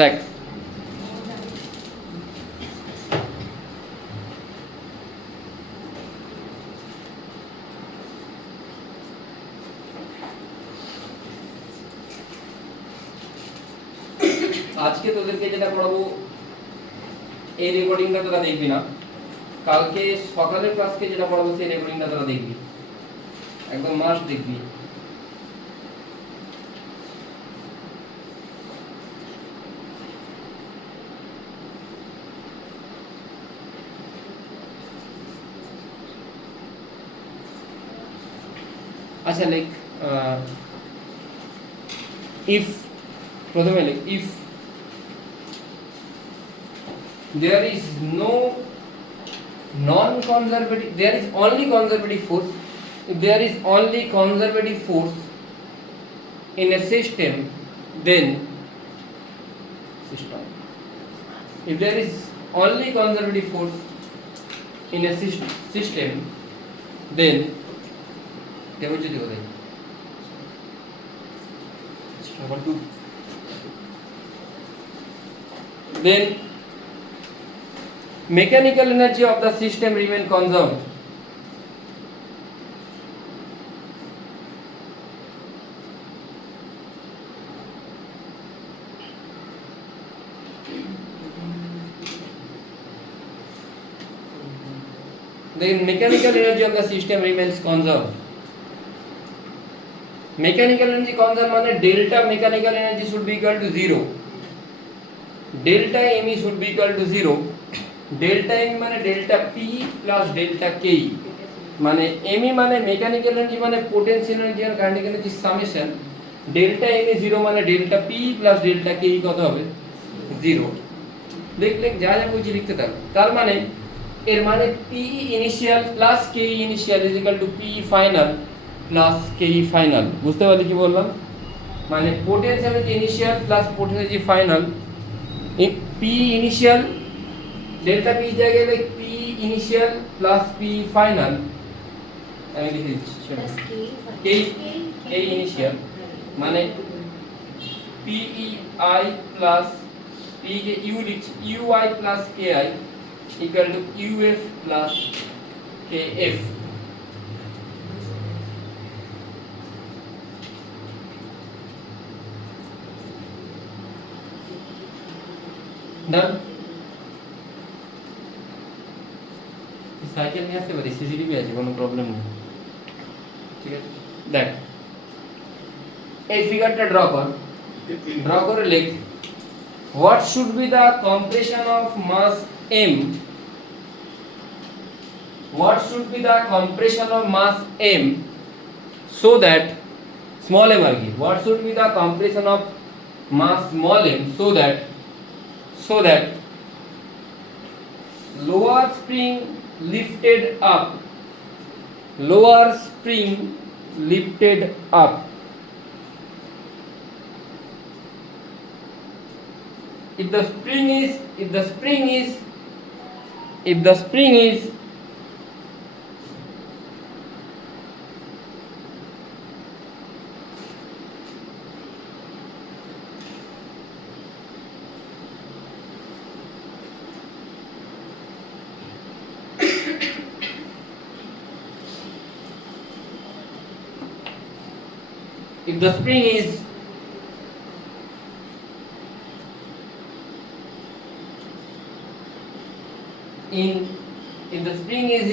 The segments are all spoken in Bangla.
দেখ আজকে তোদেরকে যেটা পড়াবো এই রেকর্ডিংটা তোরা দেখবি না, কালকে সকালের ক্লাসকে যেটা পড়াবো সেই রেকর্ডিংটা তোরা দেখবি, একদম মাস্ট দেখবি। আচ্ছা লাইক ইফ প্রথমে লিখ if there is no non-conservative, there is only conservative force, if there is only conservative force in a system, then if there is only conservative force in a system, then then mechanical energy of the system remain conserved. The mechanical energy of the system remains conserved. Mechanical energy conserved মানে delta mechanical energy should be equal to 0. Delta ME should be equal to 0. Delta ME মানে delta P plus delta K, মানে ME মানে mechanical energy মানে potential energy আর kinetic energy summation, delta ME 0 মানে delta P plus delta K কত হবে 0। দেখলে যা যা বলছি লিখতে থাকো, তার মানে এর মানে P initial plus K initial is equal to P final plus K final। বুঝতে পারলি কি বললাম? মানে potential energy initial plus potential energy final, P initial delta P জায়গায় লিখ P initial plus P final, আমি লিখে দিচ্ছি K initial মানে PEI plus P কে U লিখছি UI plus KI equal to UF plus KF। Done? Cycle নিয়ে আসতে পারি, সিসিটিভি আছে, কোনো প্রবলেম নেই, ঠিক আছে। দেখ এই ফিগারটা ড্র করে লিখ what should be the compression of mass m, what should be the compression of mass m so that small m আর কি, what should be the compression of mass small m so that lower spring lifted up, lower spring lifted up, if the spring is if the spring is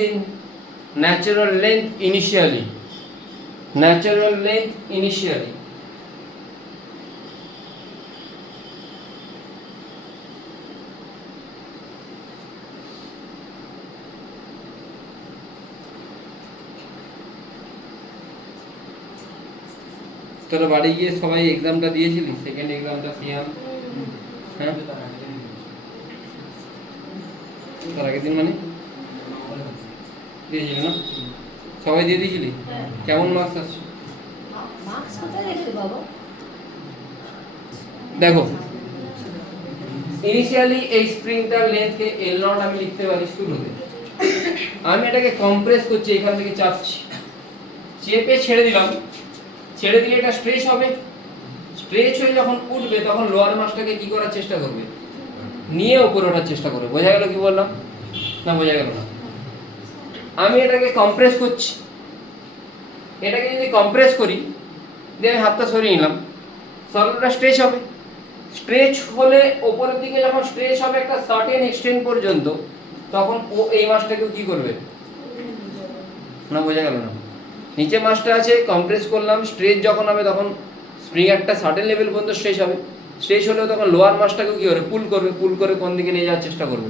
in natural length initially, তোরা বাড়ি গিয়ে সবাই এক্সামটা দিয়েছিলি, সেকেন্ড এক্সামটা সিয়াম? হ্যাঁ তার আগের দিন মানে দিয়েছিলি না? সবাই দিয়ে দিয়েছিলি? কেমন মার্কস আসছে? দেখো ইনিশিয়ালি এই স্প্রিংটার লেন্থকে L0 আমি লিখতে পারি শুরুতে, আমি এটাকে কম্প্রেস করছি, এখান থেকে চাপছি, চেপে ছেড়ে দিলাম, ছেড়ে দিলে এটা স্ট্রেচ হবে, স্ট্রেচ হয়ে যখন উঠবে তখন লোয়ার মাসটাকে কি করার চেষ্টা করবে, নিয়ে উপরে ওঠার চেষ্টা করবে। বোঝা গেল কি বললাম না? বোঝা গেল না? আমি এটাকে কম্প্রেস করছি, এটাকে যদি কম্প্রেস করি দিয়ে আমি হাতটা সরিয়ে নিলাম, সরলটা স্ট্রেচ হবে। স্ট্রেচ হলে ওপরের দিকে যখন স্ট্রেচ হবে একটা সার্টেন এক্সটেন্ট পর্যন্ত, তখন ও এই মাসটাকেও কি করবে না? বোঝা গেল না? নিচে মাসটা আছে, কম্প্রেস করলাম, স্ট্রেচ যখন হবে তখন স্প্রিং একটা সার্টেন লেভেল পর্যন্ত স্ট্রেচ হবে। স্ট্রেচ হলেও তখন লোয়ার মাসটাকেও কি করে পুল করবে, পুল করে কোন দিকে নিয়ে যাওয়ার চেষ্টা করবে,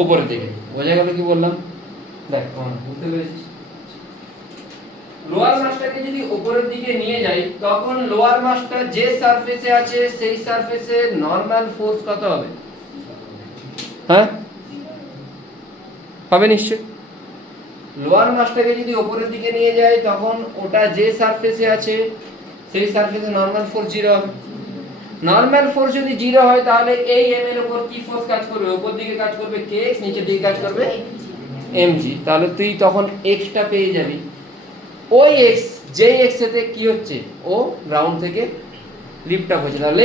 ওপরের দিকে। বোঝা গেল কি বললাম? দেখ বুঝতে পেরেছিস? লোয়ার মাসটাকে যদি উপরের দিকে নিয়ে যাই তখন লোয়ার মাসটা যে সারফেসে আছে সেই সারফেসে নরমাল ফোর্স কত হবে? হ্যাঁ হবে নিশ্চয়। লোয়ার মাসটাকে যদি উপরের দিকে নিয়ে যাই তখন ওটা যে সারফেসে আছে সেই সারফেসে নরমাল ফোর্স 0 হবে। নরমাল ফোর্স যদি 0 হয় তাহলে এই এম এর উপর কি ফোর্স কাজ করবে? উপর দিকে কাজ করবে kx, নিচের দিকে কাজ করবে mg। তাহলে তুই তখন x টা পেয়ে যাবি। ওই x যেই x এতে কি হচ্ছে, ও গ্রাউন্ড থেকে লিফট আপ হচ্ছে। তাহলে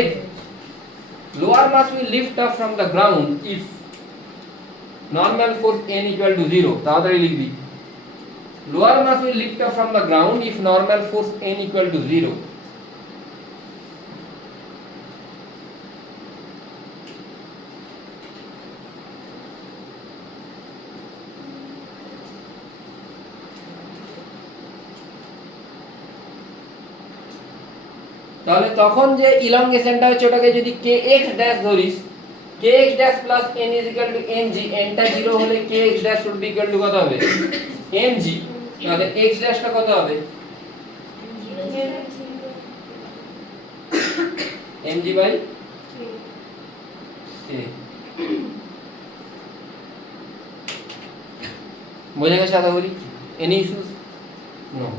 lower mass will lift up from the ground if normal force n equal to 0। তাড়াতাড়ি লিখবি, lower mass will lift up from the ground if normal force n equal to 0। তাহলে তখন যে ইলংগেশনটা হচ্ছে ওটাকে যদি kx ড্যাশ ধরিস, kx dash plus n is equal to mg, n টা 0 হলে kx dash should be equal to কত হবে? mg। তাহলে x ড্যাশটা কত হবে? mg by k। বোঝা গেছে আশা করি? Any issues? নো।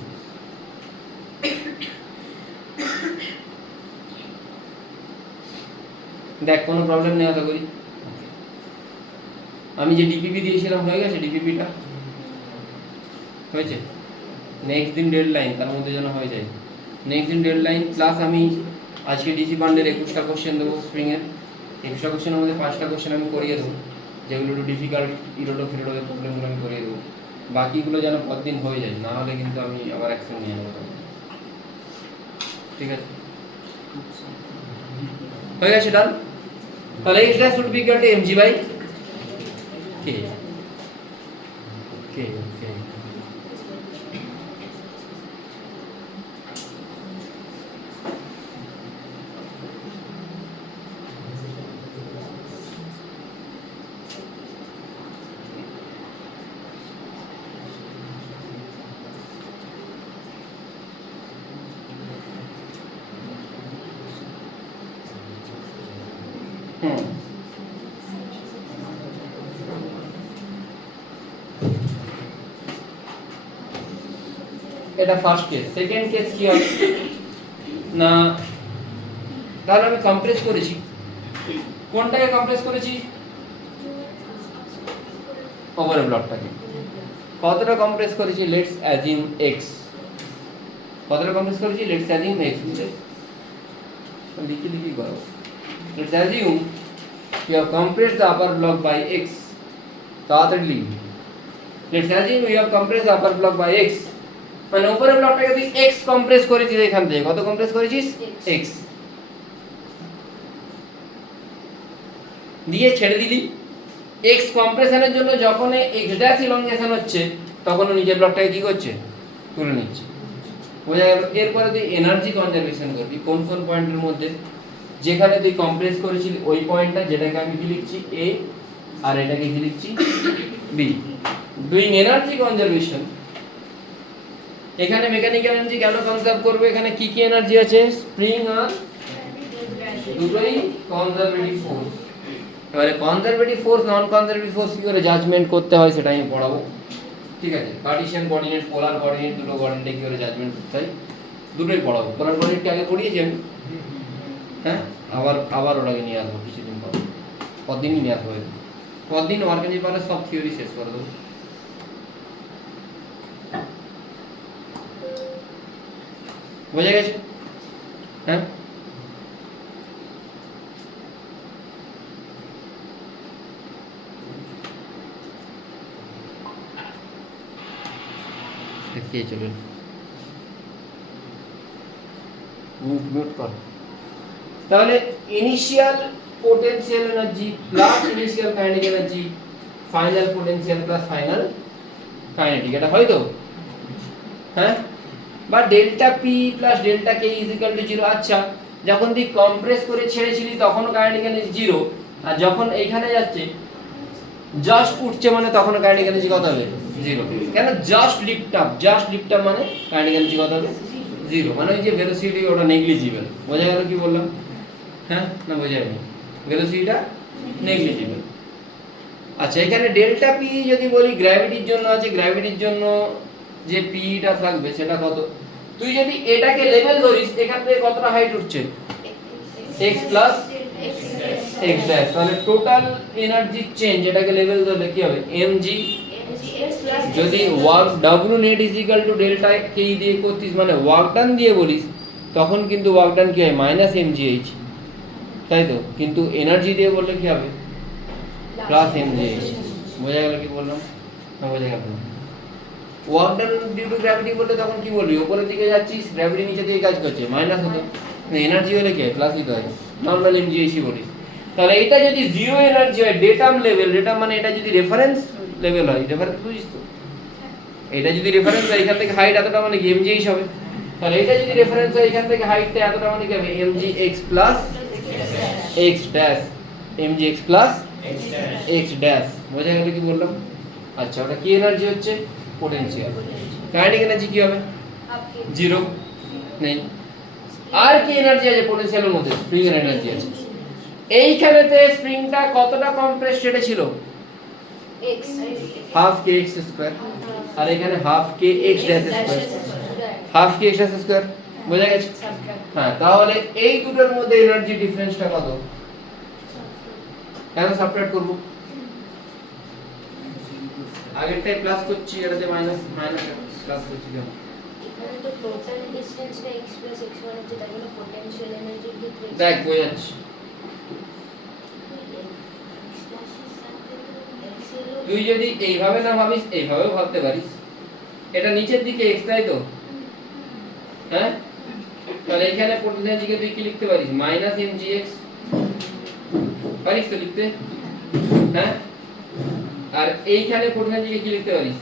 দেখ কোনো প্রবলেম নেই আশা করি। আমি যে ডিপিপি দিয়েছিলাম হয়ে গেছে? ডিপিপিটা হয়েছে? নেক্সট দিন ডেডলাইন, তার মধ্যে যেন হয়ে যায়। নেক্সট দিন ডেডলাইন প্লাস আমি আজকে ডিসি বান্ডের 21টা কোশ্চেন দেবো স্প্রিংয়ের। 21টা কোশ্চেনের মধ্যে 5টা কোশ্চেন আমি করিয়ে দেবো, যেগুলো একটু ডিফিকাল্ট ইরোডো ফিরোডোর প্রবলেমগুলো আমি করিয়ে দেবো। বাকিগুলো যেন পরদিন হয়ে যায়, না হলে কিন্তু আমি আবার অ্যাকশন নিয়ে নেবো তখন। ঠিক আছে? হয়ে গেছে, ডান। তাহলে x dash should be equal to mg by k। k এটা ফার্স্ট কেস। সেকেন্ড কেস কি হবে না, তাহলে আমি কম্প্রেস করেছি, কোনটাকে কম্প্রেস করেছি? ওভার ব্লকটাকে। কতটা কম্প্রেস করেছি? Let's assume x। কতটা কম্প্রেস করেছি? Let's assume x। লিখে লিখি করো। Let's assume you have compressed the upper block by x। তাড়াতাড়ি লিখি। Let's assume you have compressed the upper block by x। মানে উপরের ব্লকটাকে তুই x কম্প্রেস করেছিস এখান থেকে। কত কম্প্রেস করেছিস? x দিয়ে ছেড়ে দিলি। x কম্প্রেশনের জন্য যখন x ড্যাশ ইলংগেশন হচ্ছে তখন নিচের ব্লকটাকে কি করছে? তুলে নিচ্ছে। বোঝা গেল? এরপরে তুই এনার্জি কনজারভেশন করবি কোন কোন পয়েন্টের মধ্যে? যেখানে তুই কম্প্রেস করেছিলি ওই পয়েন্টটা, যেটাকে আমি কি লিখছি a, আর এটাকে কি লিখছি b। Doing energy conservation. এখানে মেকানিক্যাল এনার্জি কেন কনজার্ভ করবে? এখানে কি কি এনার্জি আছে? স্প্রিং আর দুটোই কনজারভেটিভ ফোর্স। এবারে কনজারভেটিভ ফোর্স নন কনজারভেটিভ ফোর্স কি করে জাজমেন্ট করতে হয় সেটা আমি পড়াবো। ঠিক আছে? কার্টেসিয়ান কোঅর্ডিনেট, পোলার কোঅর্ডিনেট, দুটো কোঅর্ডিনেটে কি করে জাজমেন্ট করতে হয় দুটোই পড়াবো। পোলার কোঅর্ডিনেটকে আগে পড়িয়েছি আমি, হ্যাঁ আবার ওটাকে নিয়ে আসবো কিছুদিন পর, কদিনই নিয়ে আসবো। কদিন অর্গানিক পারে সব থিওরি শেষ করে দেবো। বোঝা গেছে? হ্যাঁ কে চলুন মিউট কর। তাহলে initial potential energy plus initial kinetic energy, final potential plus final kinetic, এটা হয় তো? হ্যাঁ, বা delta P plus delta K is equal two 0। আচ্ছা, যখন তুই কম্প্রেস করে ছেড়েছিলি তখন কাইনেটিক এনার্জি 0, আর যখন এইখানে যাচ্ছে জাস্ট উঠছে মানে তখন কাইনেটিক এনার্জি কত হবে? 0। কেন? জাস্ট লিফট আপ মানে কাইনেটিক এনার্জি কত হবে? 0। মানে ওই যে ভেলোসিটি ওটা নেগলিজিবল। বোঝা গেল কি বললাম? হ্যাঁ না বোঝা যায়নি? ভেলোসিটিটা নেগলিজিবল। আচ্ছা, এখানে ডেল্টা পি যদি বলি গ্র্যাভিটির জন্য আছে, গ্র্যাভিটির জন্য যে পিটা থাকবে সেটা কত? তুই যদি এটাকে লেভেল ধরিস এখান থেকে কতটা হাইট উঠছে? x plus x dash. তাহলে টোটাল এনার্জি চেঞ্জ এটাকে লেভেল ধরলে কি হবে? mg। যদি work w net is equal to delta k দিয়ে করতিস মানে ওয়ার্ক ডান দিয়ে বলিস তখন কিন্তু ওয়ার্ক ডান কি হয়? মাইনাস mgh, তাই তো? কিন্তু এনার্জি দিয়ে বললে কি হবে? Plus mgh। বোঝা গেল কি বললাম? না বোঝা গেল? Work done due to gravity বললে তখন কি বলবি? উপরের দিকে যাচ্ছিস, গ্র্যাভিটি নিচে দিকে কাজ করছে, মাইনাস হতো। এনার্জি হলে কি প্লাস দিতে হয়, নরমাল mgh বলিস। তাহলে এটা যদি জিরো এনার্জি হয় ডেটাম লেভেল, ডেটাম মানে এটা যদি রেফারেন্স লেভেল হয়, রেফারেন্স বুঝিস তো? এটা যদি রেফারেন্স হয় এখান থেকে হাইট এতটা মানে কি mgh হবে। তাহলে এটা যদি রেফারেন্স হয় এখান থেকে হাইটটা এতটা মানে কি হবে? mgx plus x dash, mgx plus x dash. বোঝা গেল কি বললাম? আচ্ছা, ওটা কি এনার্জি হচ্ছে? পোটেনশিয়াল। কাইনেটিক এনার্জি কি হবে? 0 নেই। আর কি এনার্জি আছে পোটেনশিয়ালের মধ্যে? স্প্রিং এর এনার্জি আছে। এইখানেতে স্প্রিংটা কতটা কম্প্রেস সেটা ছিল? x হাফ কে এক্স স্কয়ার, আর এখানে হাফ কে এক্স ড্যাশ স্কয়ার, হাফ কে এক্স ড্যাশ স্কয়ার। বোঝা গেছে? হ্যাঁ, তাহলে এই দুটোর মধ্যে এনার্জি ডিফারেন্সটা কত? কেন সাবট্রাক্ট করব? আগেরটাই প্লাস করছি, এটাতে মাইনাস, মাইনাস প্লাস করছি কেন? এখানে তো টোটাল ডিসটেন্সটা x + x1 হচ্ছে, তাই জন্য পোটেনশিয়াল এনার্জির ক্ষেত্রে দেখ বোঝাচ্ছি। তুই যদি এইভাবে না ভাবিস এইভাবেও ভাবতে পারিস, এটা নিচের দিকে x, তাই তো? হ্যাঁ, তাহলে এখানে পোটেনশিয়ালকে তুই কি লিখতে পারিস? মাইনাস mgx পারিস তো লিখতে? হ্যাঁ, আর এইখানে পোটেনশিয়ালকে কি লিখতে পারিস?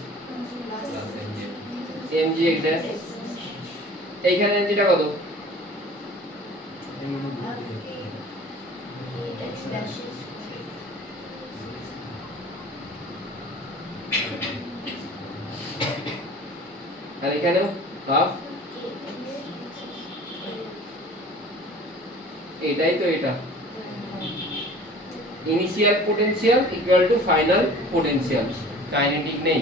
mgx dash. এইখানে এনার্জিটা কত? আর এখানেও হাফ। এটাই তো, এটা initial potential equal to final potential. Kinetic নেই।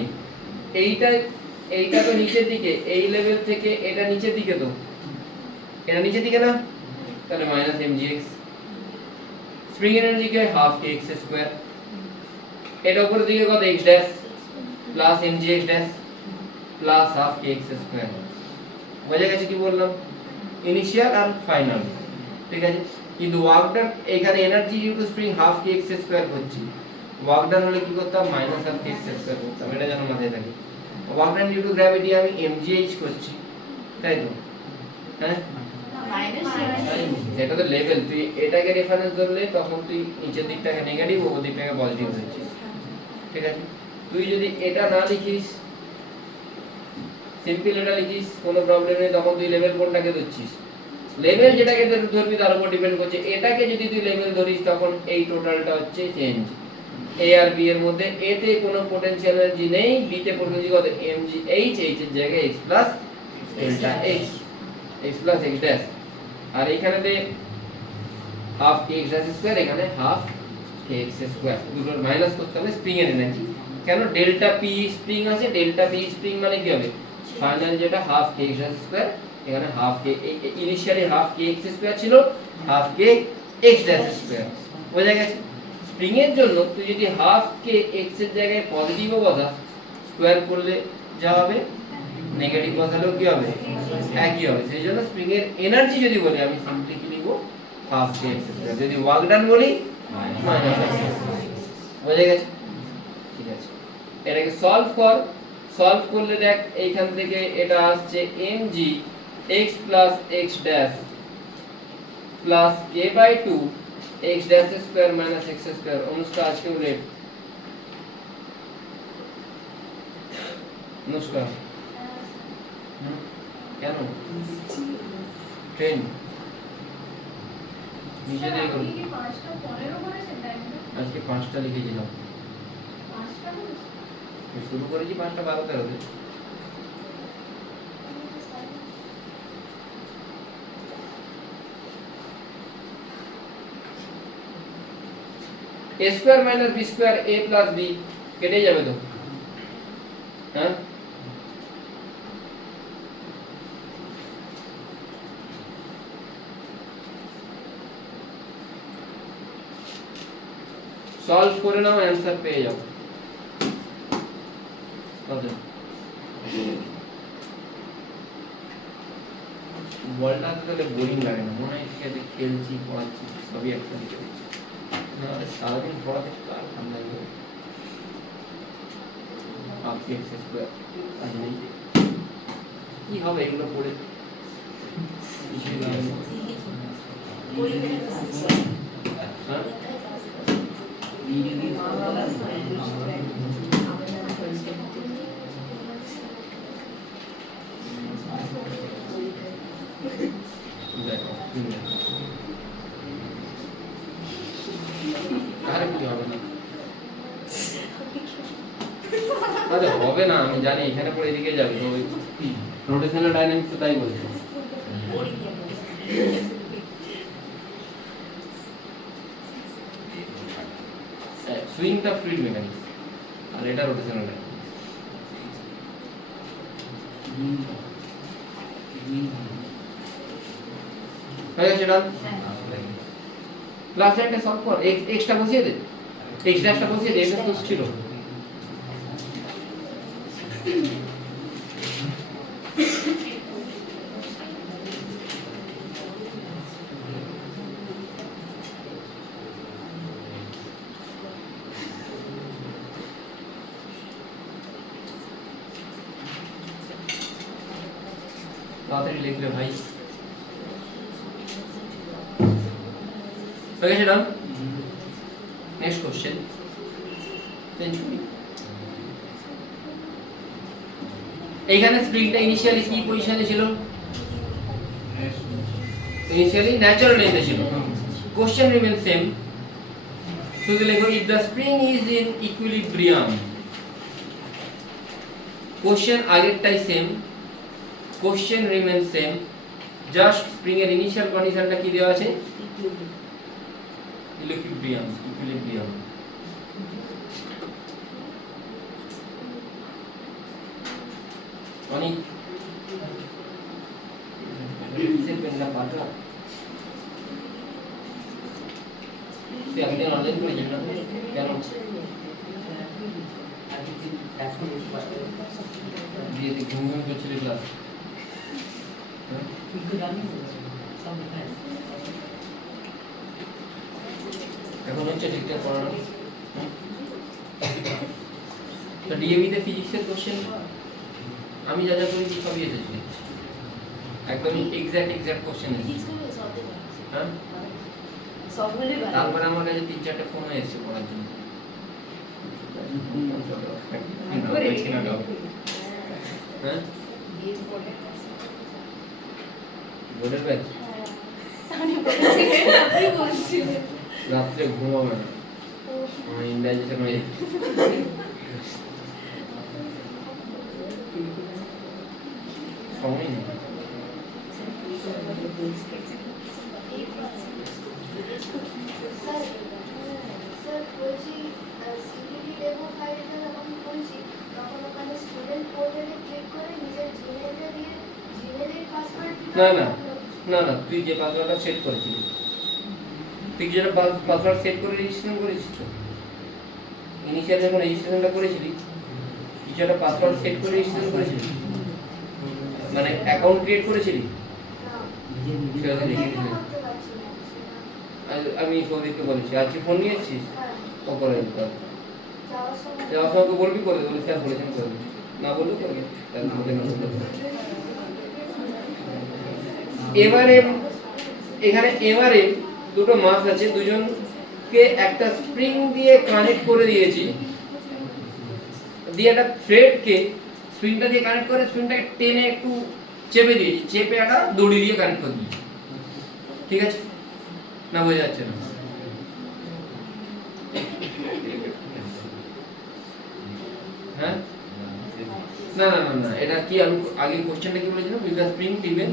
এইটা তো নিচের দিকে, এই লেভেল থেকে এটা নিচের দিকে, তো এটা নিচের দিকে না, তাহলে মাইনাস mgx। স্প্রিং এনার্জি কি হয়? হাফ কে এক্স স্কয়ার। এটা উপরের দিকে কত? x dash plus mgx dash plus half কে এক্স স্কয়ার। বোঝা গেছে কি বললাম? ইনিশিয়াল আর ফাইনাল, ঠিক আছে? কিন্তু ওয়ার্ক ডান এখানে energy due to spring half K x square করছি, ওয়ার্ক ডান হলে কি করতাম? মাইনাস হাফ কে এক্স স্কয়ার করতাম। এটা যেন মাথায় থাকে। Work done due to gravity আমি mgh করছি, তাই তো? হ্যাঁ, এটা তো লেভেল। তুই এটাকে রেফারেন্স ধরলে তখন তুই নিচের দিকটাকে নেগেটিভ, উপর দিকটাকে পজিটিভ ধরছিস, ঠিক আছে? তুই যদি এটা না লিখিস, সিম্পল এটা লিখিস, কোনো প্রবলেম নেই, তখন তুই লেভেল কোনটাকে ধরছিস? লেভেল যেটাকে ধরবি তার উপর ডিপেন্ড করছে। এটাকে যদি তুই লেভেল ধরিস তখন এই টোটালটা হচ্ছে চেঞ্জ a আর b এর মধ্যে। a তে কোনো পোটেনশিয়াল এনার্জি নেই, b তে পোটেনশিয়াল কত? mgh, h এর জায়গায় x plus delta x, x plus x dash. আর এইখানেতে হাফ কে এক্স ড্যাশ স্কয়ার, এখানে হাফ কে এক্স স্কয়ার। দুটোর মাইনাস করতে হবে স্প্রিং এর এনার্জি। কেন? ডেল্টা p স্প্রিং আছে, ডেল্টা p স্প্রিং মানে কি হবে? ফাইনাল যেটা হাফ কে এক্স ড্যাশ স্কয়ার, এখানে হাফ কে, ইনিশিয়ালি হাফ কে এক্স স্কয়ার ছিল, হাফ কে এক্স ড্যাশ স্কয়ার। বোঝা গেছে? স্প্রিং এর জন্য তুই যদি হাফ কে এক্স এর জায়গায় পজিটিভও বসাস, স্কয়ার করলে যা হবে, নেগেটিভ বসালেও কি হবে? একই হবে। সেই জন্য স্প্রিং এর এনার্জি যদি বলি আমি সিম্পলি কি লিখব? হাফ কে এক্স স্কয়ার। যদি ওয়ার্ক ডান বলি মাইনাস x। বোঝা গেছে? ঠিক আছে, এটাকে সলভ কর। সলভ করলে দেখ এইখান থেকে এটা আসছে mg x plus x dash plus k by 2 x dash square minus x square Anushka আজকে লেট অনুষ্কা কেন ট্রেন নিচে দিয়ে করুন আজকে 5টা লিখেছিলাম শুরু করেছি 5টা 12 13 a square minus b square a plus b কেটে যাবে তো হ্যাঁ সলভ করে নাও অ্যানসার পেয়ে যাও কত বলটা তো তাহলে বোরিং লাগে না মনে হয় ঠিক আছে খেলছি পড়াচ্ছি সবই একসাথে করছি নাহলে সারাদিন পড়াতে কার ঠান্ডা লাগে আপনি এক্সেস করে আজ নেই কি হবে এগুলো পড়ে কিছুই লাগে না হ্যাঁ আরে কি হবে না আরে হবে না আমি জানি এখানে পড়ে এদিকে যাবে তো রোটেশনাল ডাইনামিক্স তো তাই বলছে সুইংটা ফ্লুইড মেকানিক্স আর এটা রোটেশনাল ডাইনামিক্স হয়ে গেছে ডান ক্লাস লাইনটা সলভ কর এক্সটা বসিয়ে দে এক্স ড্যাশটা বসিয়ে দে এটা তো ছিল তাড়াতাড়ি লিখবে ভাই হয়ে গেছে ডান নেক্সট কোশ্চেন এইখানে স্প্রিংটা ইনিশিয়ালি কি পজিশনে ছিল ইনিশিয়ালি ন্যাচারাল লেন্থে ছিল কোশ্চেন রিমেইন সেম শুধু লেখো if the spring is in equilibrium question আগেরটাই same question remain same just spring এর ইনিশিয়াল কন্ডিশনটা কি দেওয়া আছে ইকুইলিব্রিয়াম অনেক পেনটা পাতলা তুই একদিন অনলাইন করেছিস না কেন দিয়ে তুই ঘুম ঘুম করছিলি ক্লাস এখন হচ্ছে ঠিকঠাক পড়ানো তো ডিএবি তে ফিজিক্সের কোশ্চেন আমি যা যা করেছি সবই এসেছে একদম এক্সাক্ট কোশ্চেন এসেছে হ্যাঁ তারপরে আমার কাছে 3-4টা ফোন এসেছে পড়ার জন্য হ্যাঁ বোর্ডের ব্যাচ রাত্রে ঘুমাবে না আমার ইন্ডাইজেশন হয়ে যাবে সময় নেই না না না না তুই যে পাসওয়ার্ডটা সেট করেছিলি তুই যেটা পাসওয়ার্ড সেট করে রেজিস্ট্রেশন করেছিস তো ইনিশিয়াল যখন রেজিস্ট্রেশনটা করেছিলি কিছু একটা পাসওয়ার্ড সেট করে রেজিস্ট্রেশন করেছিলি মানে অ্যাকাউন্ট ক্রিয়েট করেছিলি আমি সৌদিককে বলেছি আজকে ফোন নিয়ে এসেছিস ও করে যাওয়ার সময় বলবি করে দেবো স্যার বলেছেন করবি না বললেও করবে তাহলে তোমাকে না বলতে হবে। এবারে এখানে এবারে দুটো মাস আছে, দুজনকে একটা স্প্রিং দিয়ে কানেক্ট করে দিয়েছি, দিয়ে একটা থ্রেডকে স্প্রিংটা দিয়ে কানেক্ট করে স্প্রিংটাকে টেনে একটু চেপে দিয়েছি, চেপে একটা দড়ি দিয়ে কানেক্ট করে দিয়েছি। ঠিক আছে না, বোঝা যাচ্ছে না? হ্যাঁ না না না না, এটা কি আমি আগে কোশ্চেনটা কি বলেছিলাম? উইথ দ্য স্প্রিং টিভেন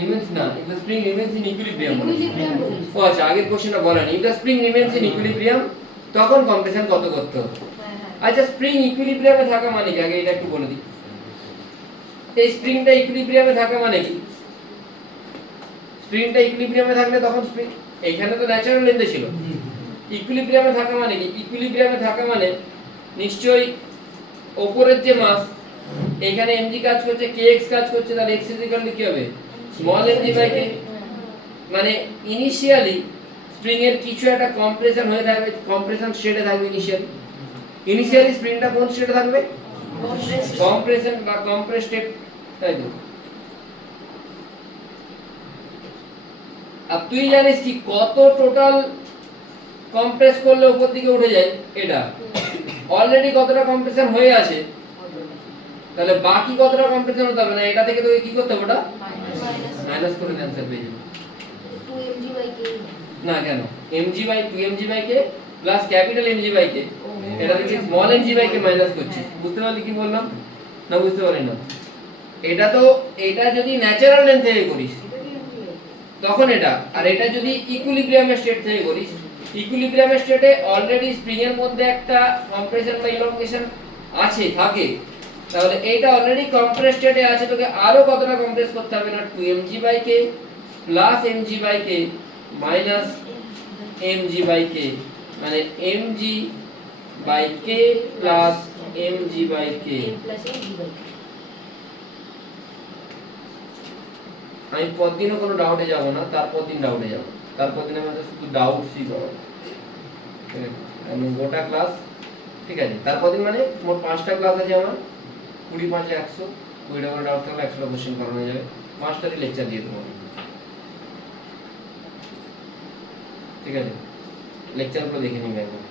remains না, if the spring remains in equilibrium Equilibrium বলেছি। ও আচ্ছা, আগের কোশ্চেনটা বলেন। if the spring remains in equilibrium তখন কম্প্রেশন কত করতে হবে? হ্যাঁ হ্যাঁ। আচ্ছা, স্প্রিং ইকুইলিব্রিয়ামে থাকা মানে কি? আগে এটা একটু বলে দিই। এই স্প্রিংটা ইকুইলিব্রিয়ামে থাকা মানে কি? স্প্রিংটা ইকুইলিব্রিয়ামে থাকলে তখন স্প্রিং এইখানে তো ন্যাচারাল লেন্থে ছিল। ইকুইলিব্রিয়ামে থাকা মানে কি? ইকুইলিব্রিয়ামে থাকা মানে নিশ্চয়ই ওপরের যে মাস এখানে mg কাজ করছে, kx কাজ করছে, তাহলে x কি হবে? Small mg by k। মানে ইনিশিয়ালি স্প্রিং এর কিছু একটা কম্প্রেশন হয়ে থাকবে, কম্প্রেশন স্টেটে থাকবে ইনিশিয়ালি স্প্রিংটা কোন স্টেটে থাকবে? কম্প্রেশন বা কম্প্রেস স্টেট, তাই তো। আর তুই জানিস কি কত টোটাল কম্প্রেস করলে উপর দিকে উঠে যায়? এটা অলরেডি কতটা কম্প্রেশন হয়ে আছে, তাহলে বাকি কতটা কম্প্রেশন হতে হবে না, এটা থেকে তোকে কি করতে হবে? ওটা মাইনাস করে অ্যানসার পেয়ে যাবে। 2mg by k। না কেন, mg by 2mg by k plus capital mg by k, এটা থেকে small mg by k minus করছিস। বুঝতে পারলি কি বললাম? না বুঝতে পারলি না? এটা তো, এটা যদি ন্যাচারাল লেন্থ থেকে করিস তখন এটা, আর এটা যদি ইকুইলিব্রিয়ামের স্টেট থেকে করিস, ইকুইলিব্রিয়ামের স্টেটে অলরেডি স্প্রিং এর মধ্যে একটা কম্প্রেশন বা ইলংগেশন আছে থাকে, তাহলে এইটা অলরেডি কম্প্রেস স্টেটে আছে, তোকে আরো কতটা কম্প্রেস করতে হবে না? 2mg by k plus mg by k minus mg by k, মানে mg by k plus mg by k। plus mg by k। আমি পরদিনও কোনো ডাউটে যাব না, তারপর দিন ডাউটে যাব, তারপর দিন আমাদের শুধু ডাউটসই করব। আমি গোটা ক্লাস, ঠিক আছে, তারপর দিন মানে মোট 5টা ক্লাস আছে আমার, 20 5 100, 20টা করে ডাউট থাকলে 100টা কোশ্চেন করানো যাবে, 5টারই লেকচার দিয়ে দেবো। ঠিক আছে, লেকচারগুলো দেখে নিবি একবার,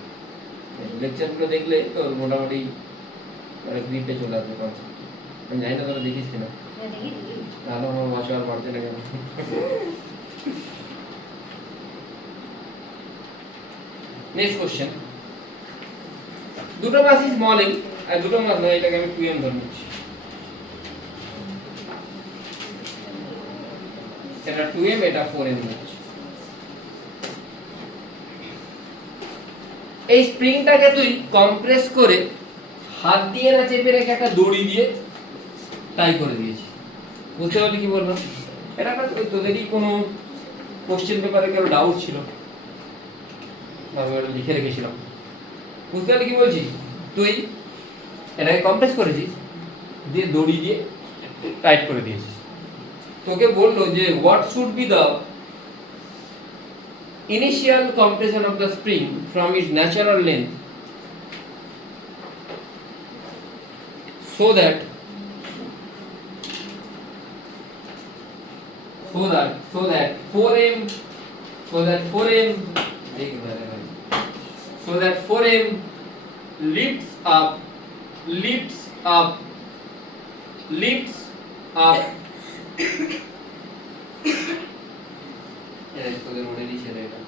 লেকচারগুলো দেখলে তোর মোটামুটি মানে গ্রিপে চলে আসবে কনসেপ্ট। আমি জানি না তোরা দেখিস কিনা, হ্যাঁ দেখি দেখি। তাহলে আমার বছর আর বাড়তে না কেন। নেক্সট কোশ্চেন, দুটো মাস স্মল এম, আর দুটো মাস নয়, এটাকে আমি 2m ধরে নিচ্ছি। এটা 2m, এটা 4m হচ্ছে। এই স্প্রিংটাকে তুই কম্প্রেস করে হাত দিয়ে না চেপে রেখে একটা দড়ি দিয়ে টাই করে দিয়েছি। বুঝতে পারলি কি বললাম? এটা একটা তোদেরই কোনো কোশ্চেন পেপারে কারো ডাউট ছিল, আমি ওটা লিখে রেখেছিলাম। বুঝতে পারলি কি বলছি? তুই এটাকে কম্প্রেস করেছিস, দিয়ে দড়ি দিয়ে টাইট করে দিয়েছিস। তোকে বললো যে what should be the initial compression of the spring from its natural length so that 4m lifts up তোদের মনে নিচে এটা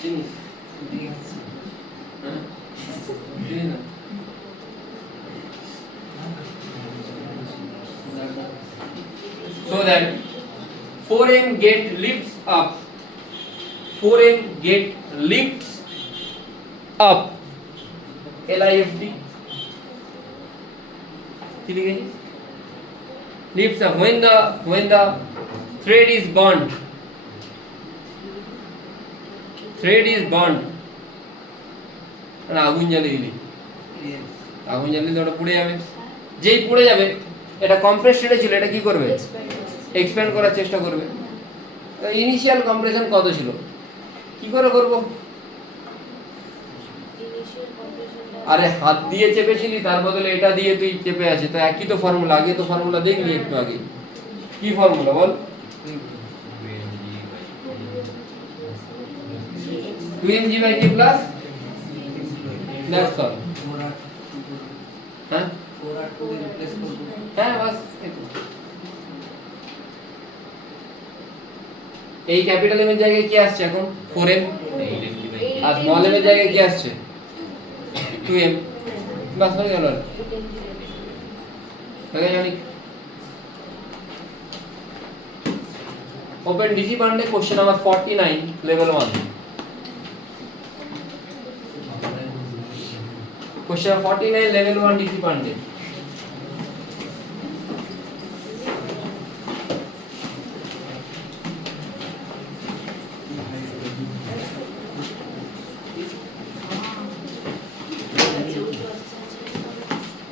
জিনিস হ্যাঁ জিনিস না so that 4m get lifts up 4m get lifts up LIFT কি লিখেছি lifts up when the thread is burnt আগুন জ্বালিয়ে দিলি, আগুন জ্বালিয়ে দিলে ওটা পুড়ে যাবে, যেই পুড়ে যাবে এটা কম্প্রেস স্টেটে ছিল, এটা কি করবে? এক্সপ্যান্ড করার চেষ্টা করবে। ইনিশিয়াল কম্প্রেশন কত ছিল? কি করে করব? ইনিশিয়াল কম্প্রেশনটা আরে হাত দিয়ে চেপেছিলি, তার বদলে এটা দিয়ে তুই চেপে আছে, তো একই তো ফর্মুলা। আগে তো ফর্মুলা দেখলি একটু আগে। কি formula ball? 2mg/k plus that's all. হ্যাঁ হ্যাঁ বাস। এই ক্যাপিটাল এম এর জায়গায় কি আসছে এখন? 4m। আর স্মল এম এর জায়গায় কি আসছে? 2m। বাস হয়ে গেল। জানি open DC Pandey question number 49 level 1। Question 49 level 1 DC Pandey.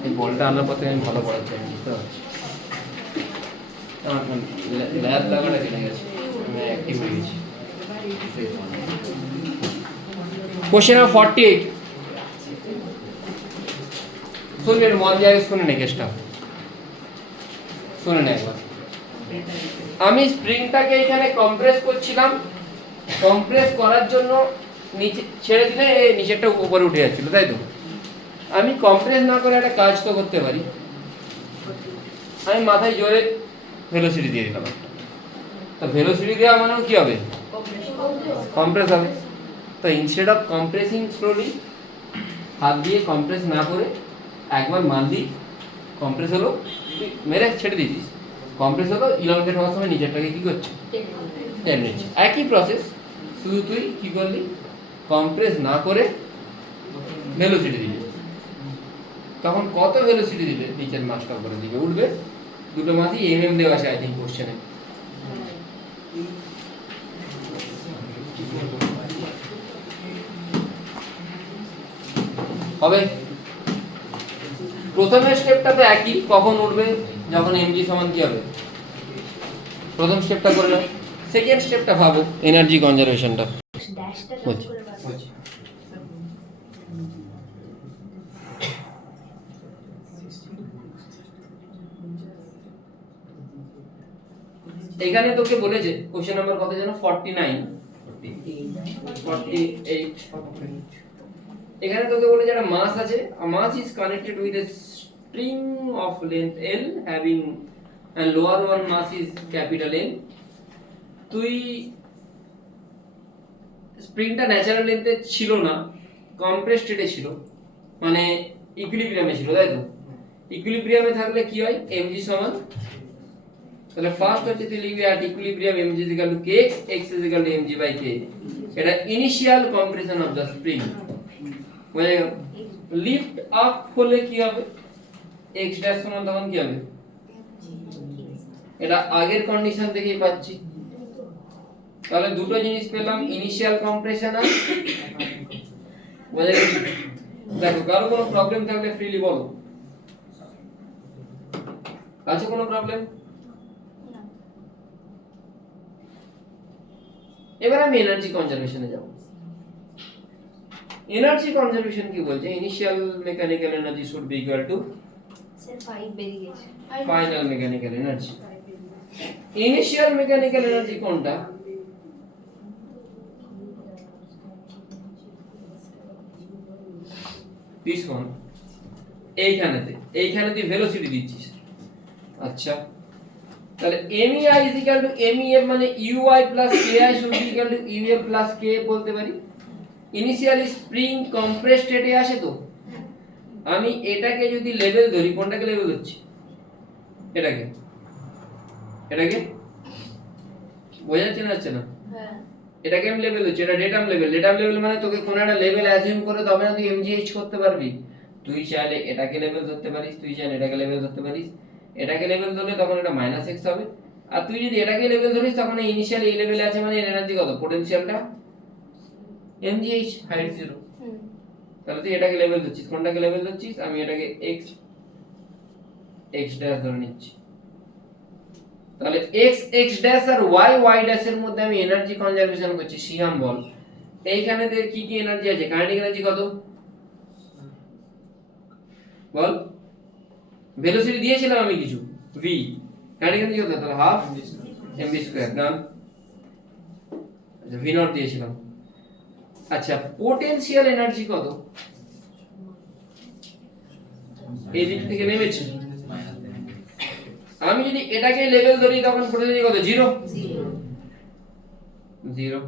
এই বলটা আনার পথে আমি ভালো পড়াচ্ছি, আমি বুঝতে পারছি। আমার ল্যাব লাগাটা কেটে গেছে, আমি অ্যাক্টিভ হয়ে গেছি। কোশ্চেন নাম্বার 48 শুনবেন, মন জায়গায় শুনে নে কেসটা, শুনে নে একবার। আমি স্প্রিংটাকে এখানে কম্প্রেস করছিলাম, কম্প্রেস করার জন্য নিচে ছেড়ে দিলে এই নিচেরটা উপরে উঠে যাচ্ছিল, তাই তো? আমি কম্প্রেস না করে একটা কাজ তো করতে পারি, আমি মাথায় জোরে ভেলোসিটি দিয়ে দিলাম একটা। তো ভেলোসিটি দেওয়া মানেও কি হবে? কম্প্রেস হবে। তো ইনস্টেড অফ কম্প্রেসিং স্লোলি, হাত দিয়ে কম্প্রেস না করে একবার মান দিই, কম্প্রেস হলো, মেরে ছেড়ে দিয়েছিস, কম্প্রেস হলো, ইলংগেট হওয়ার সময় নিচেরটাকে কি করছে? টেনে নিচ্ছে। একই প্রসেস, শুধু তুই কি করলি? কম্প্রেস না করে ভেলোসিটি দিবি। তখন কত ভেলোসিটি দিলে নিচের মাছটা উপরের দিকে উঠবে? দুটো মাছই এমএম দেওয়া আছে আই থিঙ্ক কোশ্চেনে। হবে প্রথমের স্টেপটা তো একই, কখন উঠবে? যখন এমজি সমান কি হবে? প্রথম স্টেপটা করে নাও। সেকেন্ড স্টেপটা ভাবো, এনার্জি কনজারভেশনটা ড্যাশটা বলছি। করে বাদ। এখানে তোকে বলেছে কোশ্চেন নাম্বার কত জানো? 49 48। এখানে তোকে বলেছে একটা মাস আছে, mass is connected with a string of length L having and lower one mass is capital N। তুই স্প্রিংটা ন্যাচারাল লেন্থে ছিল না, কম্প্রেস স্টেটে ছিল, মানে ইকুইলিব্রিয়ামে ছিল, তাই তো? ইকুইলিব্রিয়ামে থাকলে কি হয়? mg সমান, তাহলে ফার্স্ট হচ্ছে তুই লিখবি at equilibrium mg is equal to kx, x is equal to mg by k। এটা initial compression of the spring. বুঝা গেল? লিফট আপ হলে কি হবে? x ড্যাশ সমান তখন কি হবে? এটা আগের কন্ডিশন থেকেই পাচ্ছি। তাহলে দুটো জিনিস পেলাম, ইনিশিয়াল কম্প্রেশন আর বুঝা গেল? দেখো কারো কোনো প্রবলেম থাকলে ফ্রিলি বলো। আছে কোনো প্রবলেম? এবার আমি এনার্জি কনজারভেশনে যাব। এনার্জি কনজারভেশন কি বলছে? Initial mechanical energy should be equal to sir 5 বেরিয়ে গেছে। Final mechanical energy. Initial mechanical energy কোনটা? This one. এইখানে তুই ভেলোসিটি দিচ্ছিস। আচ্ছা, তাহলে MEI is equal to MEF মানে UI plus KI should be equal to UF plus K বলতে পারি। ইনিশিয়ালি স্প্রিং কম্প্রেস স্টেটে আসে, তো আমি এটাকে যদি লেভেল ধরি, কোনটাকে লেভেল ধরছি? এটাকে বোঝা যাচ্ছে না? হচ্ছে না? হ্যাঁ এটাকে আমি লেভেল হচ্ছে, এটা ডেটাম লেভেল। ডেটাম লেভেল মানে তোকে কোনো একটা লেভেল অ্যাজিউম করে তবে না তুই এমজিএইচ করতে পারবি। তুই চাইলে এটাকে লেভেল ধরতে পারিস, তুই চাইলে এটাকে লেভেল ধরতে পারিস। এটাকে লেভেল ধরলে তখন এটা -x হবে, আর তুই যদি এটাকে লেভেল ধরিস তখন ইনিশিয়াল এই লেভেলে আছে মানে এর এনার্জি কত? পোটেনশিয়ালটা এমজিএইচ হাইট 0। তাহলে তুই এটাকে লেভেল ধরছিস, কোনটাকে লেভেল ধরছিস? আমি এটাকে x ড্যাশ ধরে নিচ্ছি। তাহলে x ড্যাশ আর y ড্যাশ এর মধ্যে আমি এনার্জি কনজারভেশন করছি। সিহাম বল এইখানে কি কি এনার্জি আছে? কাইনেটিক এনার্জি কত বল? ভেলোসিটি দিয়েছিলাম আমি কিছু v, কাইনেটিক এনার্জি কত? তাহলে হাফ mv স্কয়ার ডান। আচ্ছা v নট দিয়েছিলাম। আচ্ছা পোটেনশিয়াল এনার্জি কত? এই দিক থেকে নেমেছে, আমি যদি এটাকে লেভেল ধরি তখন পোটেনশিয়াল কত? জিরো। জিরো।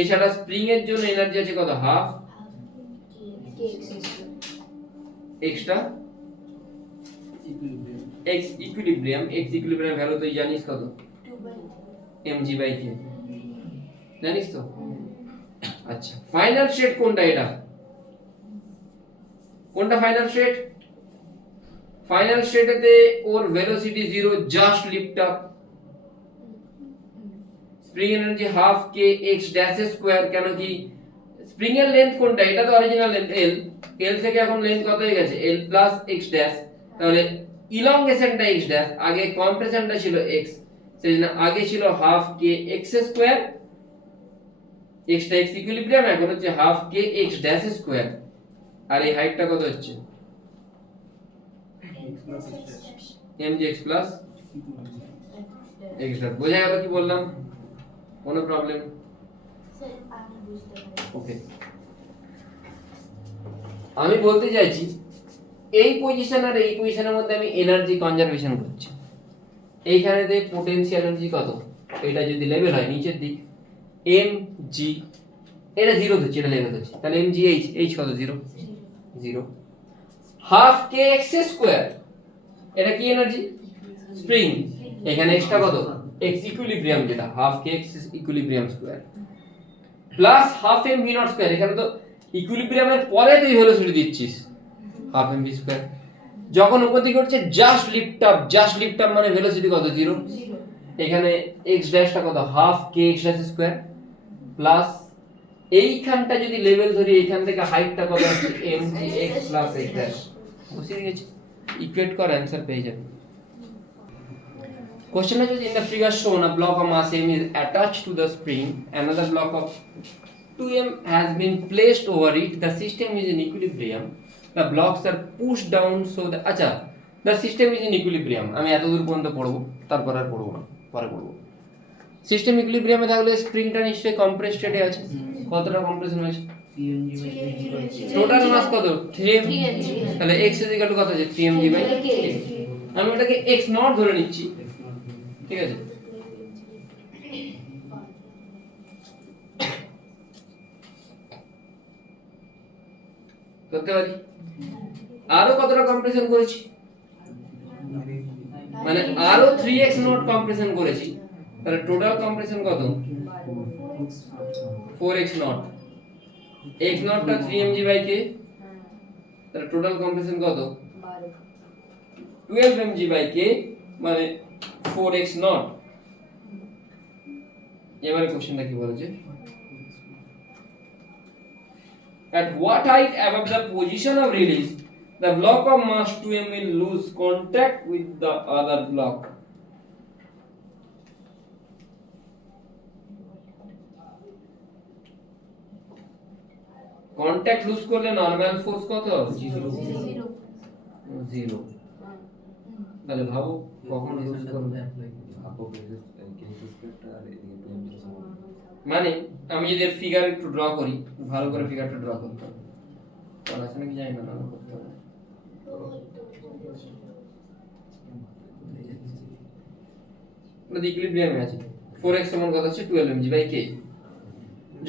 এছাড়া স্প্রিং এর জন্য এনার্জি আছে কত? Half extra x equilibrium. x equilibrium value তুই জানিস কত? mg/k জানিস তো? আচ্ছা ফাইনাল স্টেট কোনটা? এটা কোনটা ফাইনাল স্টেট? ফাইনাল স্টেটেতে ওর velocity zero, just lift up. Spring energy half কে এক্স ড্যাশ স্কয়ার। কেন কি স্প্রিং এর লেন্থ কোনটা? এটা তো অরিজিনাল লেন্থ এল, এল থেকে এখন লেন্থ কত হয়ে গেছে? এল প্লাস এক্স ড্যাশ। তাহলে ইলংগেশনটা এক্স ড্যাশ, আগে কম্প্রেশনটা ছিল এক্স, সেজন্য আগে ছিল হাফ কে এক্স স্কয়ার, এক্সটা এক্স ইকুইলিব্রিয়াম, এখন হচ্ছে হাফ কে এক্স ড্যাশ স্কয়ার। আর এই হাইটটা কত হচ্ছে? mgx plus x dot. বোঝা গেল কি বললাম? কোনো প্রবলেম? ওকে, আমি বলতে চাইছি এই পজিশন আর এই পজিশনের মধ্যে আমি এনার্জি কনজারভেশন করছি। এইখানেতে পোটেনশিয়াল এনার্জি কত? এটা যদি লেভেল হয় নিচের দিক mg, এটা জিরো ধরছি, এটা লেভেল ধরছি, তাহলে mg h কত? জিরো। জিরো। হাফ কে এক্স স্কয়ার, এটা কি এনার্জি? স্প্রিং। এখানে এক্সট্রা কত? x ইকুইলিব্রিয়াম, যেটা half K x equilibrium square plus half m v not square. এখানে তো ইকুইলিব্রিয়ামের পরে তুই ভেলোসিটি দিচ্ছিস হাফ এম ভি স্কয়ার। যখন উপর দিকে উঠছে just lift up, just lift up মানে ভেলোসিটি কত? জিরো। এখানে এক্স ড্যাশটা কত? হাফ কে এক্স ড্যাশ স্কয়ার প্লাস এইখানটা যদি লেভেল ধরি, এইখান থেকে হাইটটা কত হচ্ছে? mg x plus x dash. বুঝে গেছি? ইকুয়েট কর, অ্যানসার পেয়ে যাবে। Question is in the figure shown a block of mass m is attached to the spring. Another block of 2m has been placed over it. The system is in equilibrium. The blocks are pushed down so that acha the system is in equilibrium. আমি এত দূর পর্যন্ত পড়ব, তারপর আর পড়ব না, পরে পড়ব। সিস্টেম ইকুইলিব্রিয়ামে থাকলে স্প্রিংটা নিশ্চয়ই কম্প্রেস স্টেটে আছে। কতটা কম্প্রেশন হয়েছে? টোটাল মাস কত? 3m। তাহলে x কত আছে? 3mg/k। আমি ওটাকে x নট ধরে নিচ্ছি, ঠিক আছে? করতে পারি। আরো কতটা কম্প্রেশন করেছি? মানে আরো 3x নট কম্প্রেশন করেছি, তাহলে টোটাল কম্প্রেশন কত? 4x not. x নটটা 3mg/k, তাহলে টোটাল কম্প্রেশন কত? 12mg/k মানে 4x নট। এবারে কোশ্চেনটা কি বলেছে? At what height above the position of release the block of mass 2m will lose contact with the other block? Contact loose করলে নরমাল ফোর্স কত? জিরো। তাহলে ভাবো কখন লুজ করবে? মানে আমি যদি ফিগার একটু ড্র করি, ভালো করে ফিগারটা ড্র করতে হবে। পড়াশোনা কি জানি না, না করতে হবে। ইকুইলিব্রিয়ামে আছে। 4x সমান কত আছে? 12mg/k।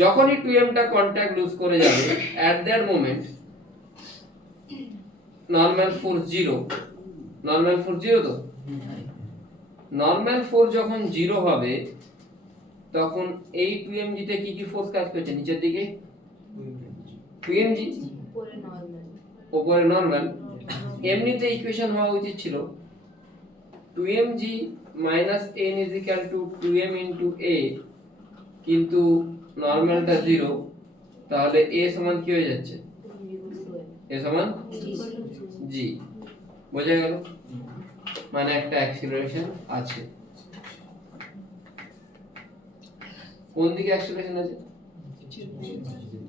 যখনই 2m টা কন্টাক্ট লুজ করে যাবে, at that moment normal force zero. Normal force zero তো? নরমাল ফোর্স যখন জিরো হবে তখন এই 2mg তে কি কি ফোর্স কাজ করছে? নিচের দিকে 2mg, উপরে নরমাল। এমনিতে ইকুয়েশন হওয়া উচিত ছিল 2mg n is equal to 2m into a, কিন্তু নরমালটা জিরো, তাহলে a সমান কি হয়ে যাচ্ছে? a সমান g। বোঝা গেল? মানে একটা অ্যাক্সিলারেশন আছে। কোন দিকে অ্যাক্সিলারেশন আছে?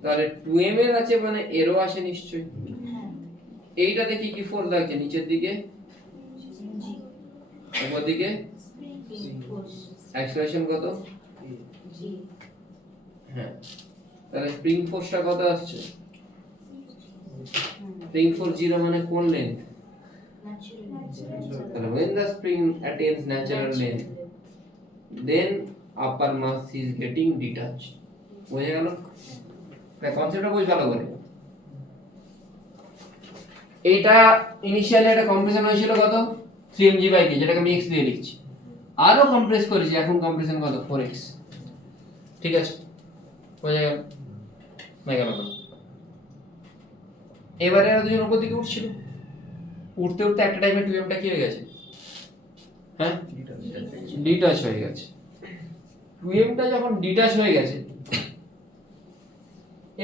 তাহলে 2m এর আছে মানে এরও আছে নিশ্চয়ই। এইটাতে কি কি ফোর্স লাগছে নিচের দিকে, উপর দিকে অ্যাক্সেলারেশন কত? হ্যাঁ, তাহলে স্প্রিং ফোর্সটা কত আসছে? স্প্রিং ফোর্স 0 মানে কোন লেন্থ? তাহলে when the spring attains natural length then upper mass is getting detached. বোঝা গেল? তাই কনসেপ্টটা বুঝ ভালো করে। এইটা ইনিশিয়ালি একটা কম্প্রেশন হয়েছিল কত? 3mg/k, যেটাকে আমি x দিয়ে লিখছি। আরো কম্প্রেস করেছি, এখন কম্প্রেশন কত? 4x। ঠিক আছে, বোঝা গেল? হয়ে গেল না? এবারে এরা দুজন উপর দিকে উঠছিল, উঠতে উঠতে একটা টাইমে 2m টা কি হয়ে গেছে? হ্যাঁ, ডিটাচ হয়ে গেছে। 2m টা যখন ডিটাচ হয়ে গেছে,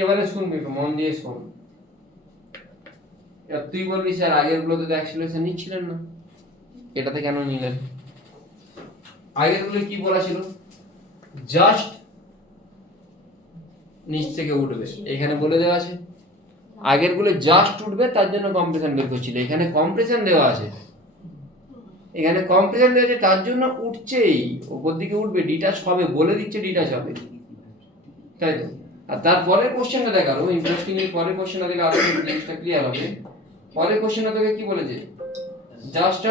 এবারে শুনবি, একটু মন দিয়ে শোন। এবার তুই বলবি স্যার আগের গুলোতে তো অ্যাক্সেলারেশন নিচ্ছিলেন না, এটাতে কেন নিলেন? আগের গুলো কি বলা ছিল? জাস্ট নিচ থেকে উঠবে, এখানে বলে দেওয়া আছে। আগের গুলো জাস্ট উঠবে, তার জন্য কম্প্রেশন বের করছিল। এখানে কম্প্রেশন দেওয়া আছে, এখানে কম্প্রেশন দেওয়া আছে, তার জন্য উঠছেই, উপর দিকে উঠবে, ডিটাচ হবে, বলে দিচ্ছে ডিটাচ হবে, তাই তো? আর তারপরের কোশ্চেনটা দেখালো ইন্টারেস্টিং, এর পরের কোশ্চেনটা দিলে আরো জিনিসটা ক্লিয়ার হবে। পরের কোশ্চেনটা তোকে কি বলেছে? জাস্ট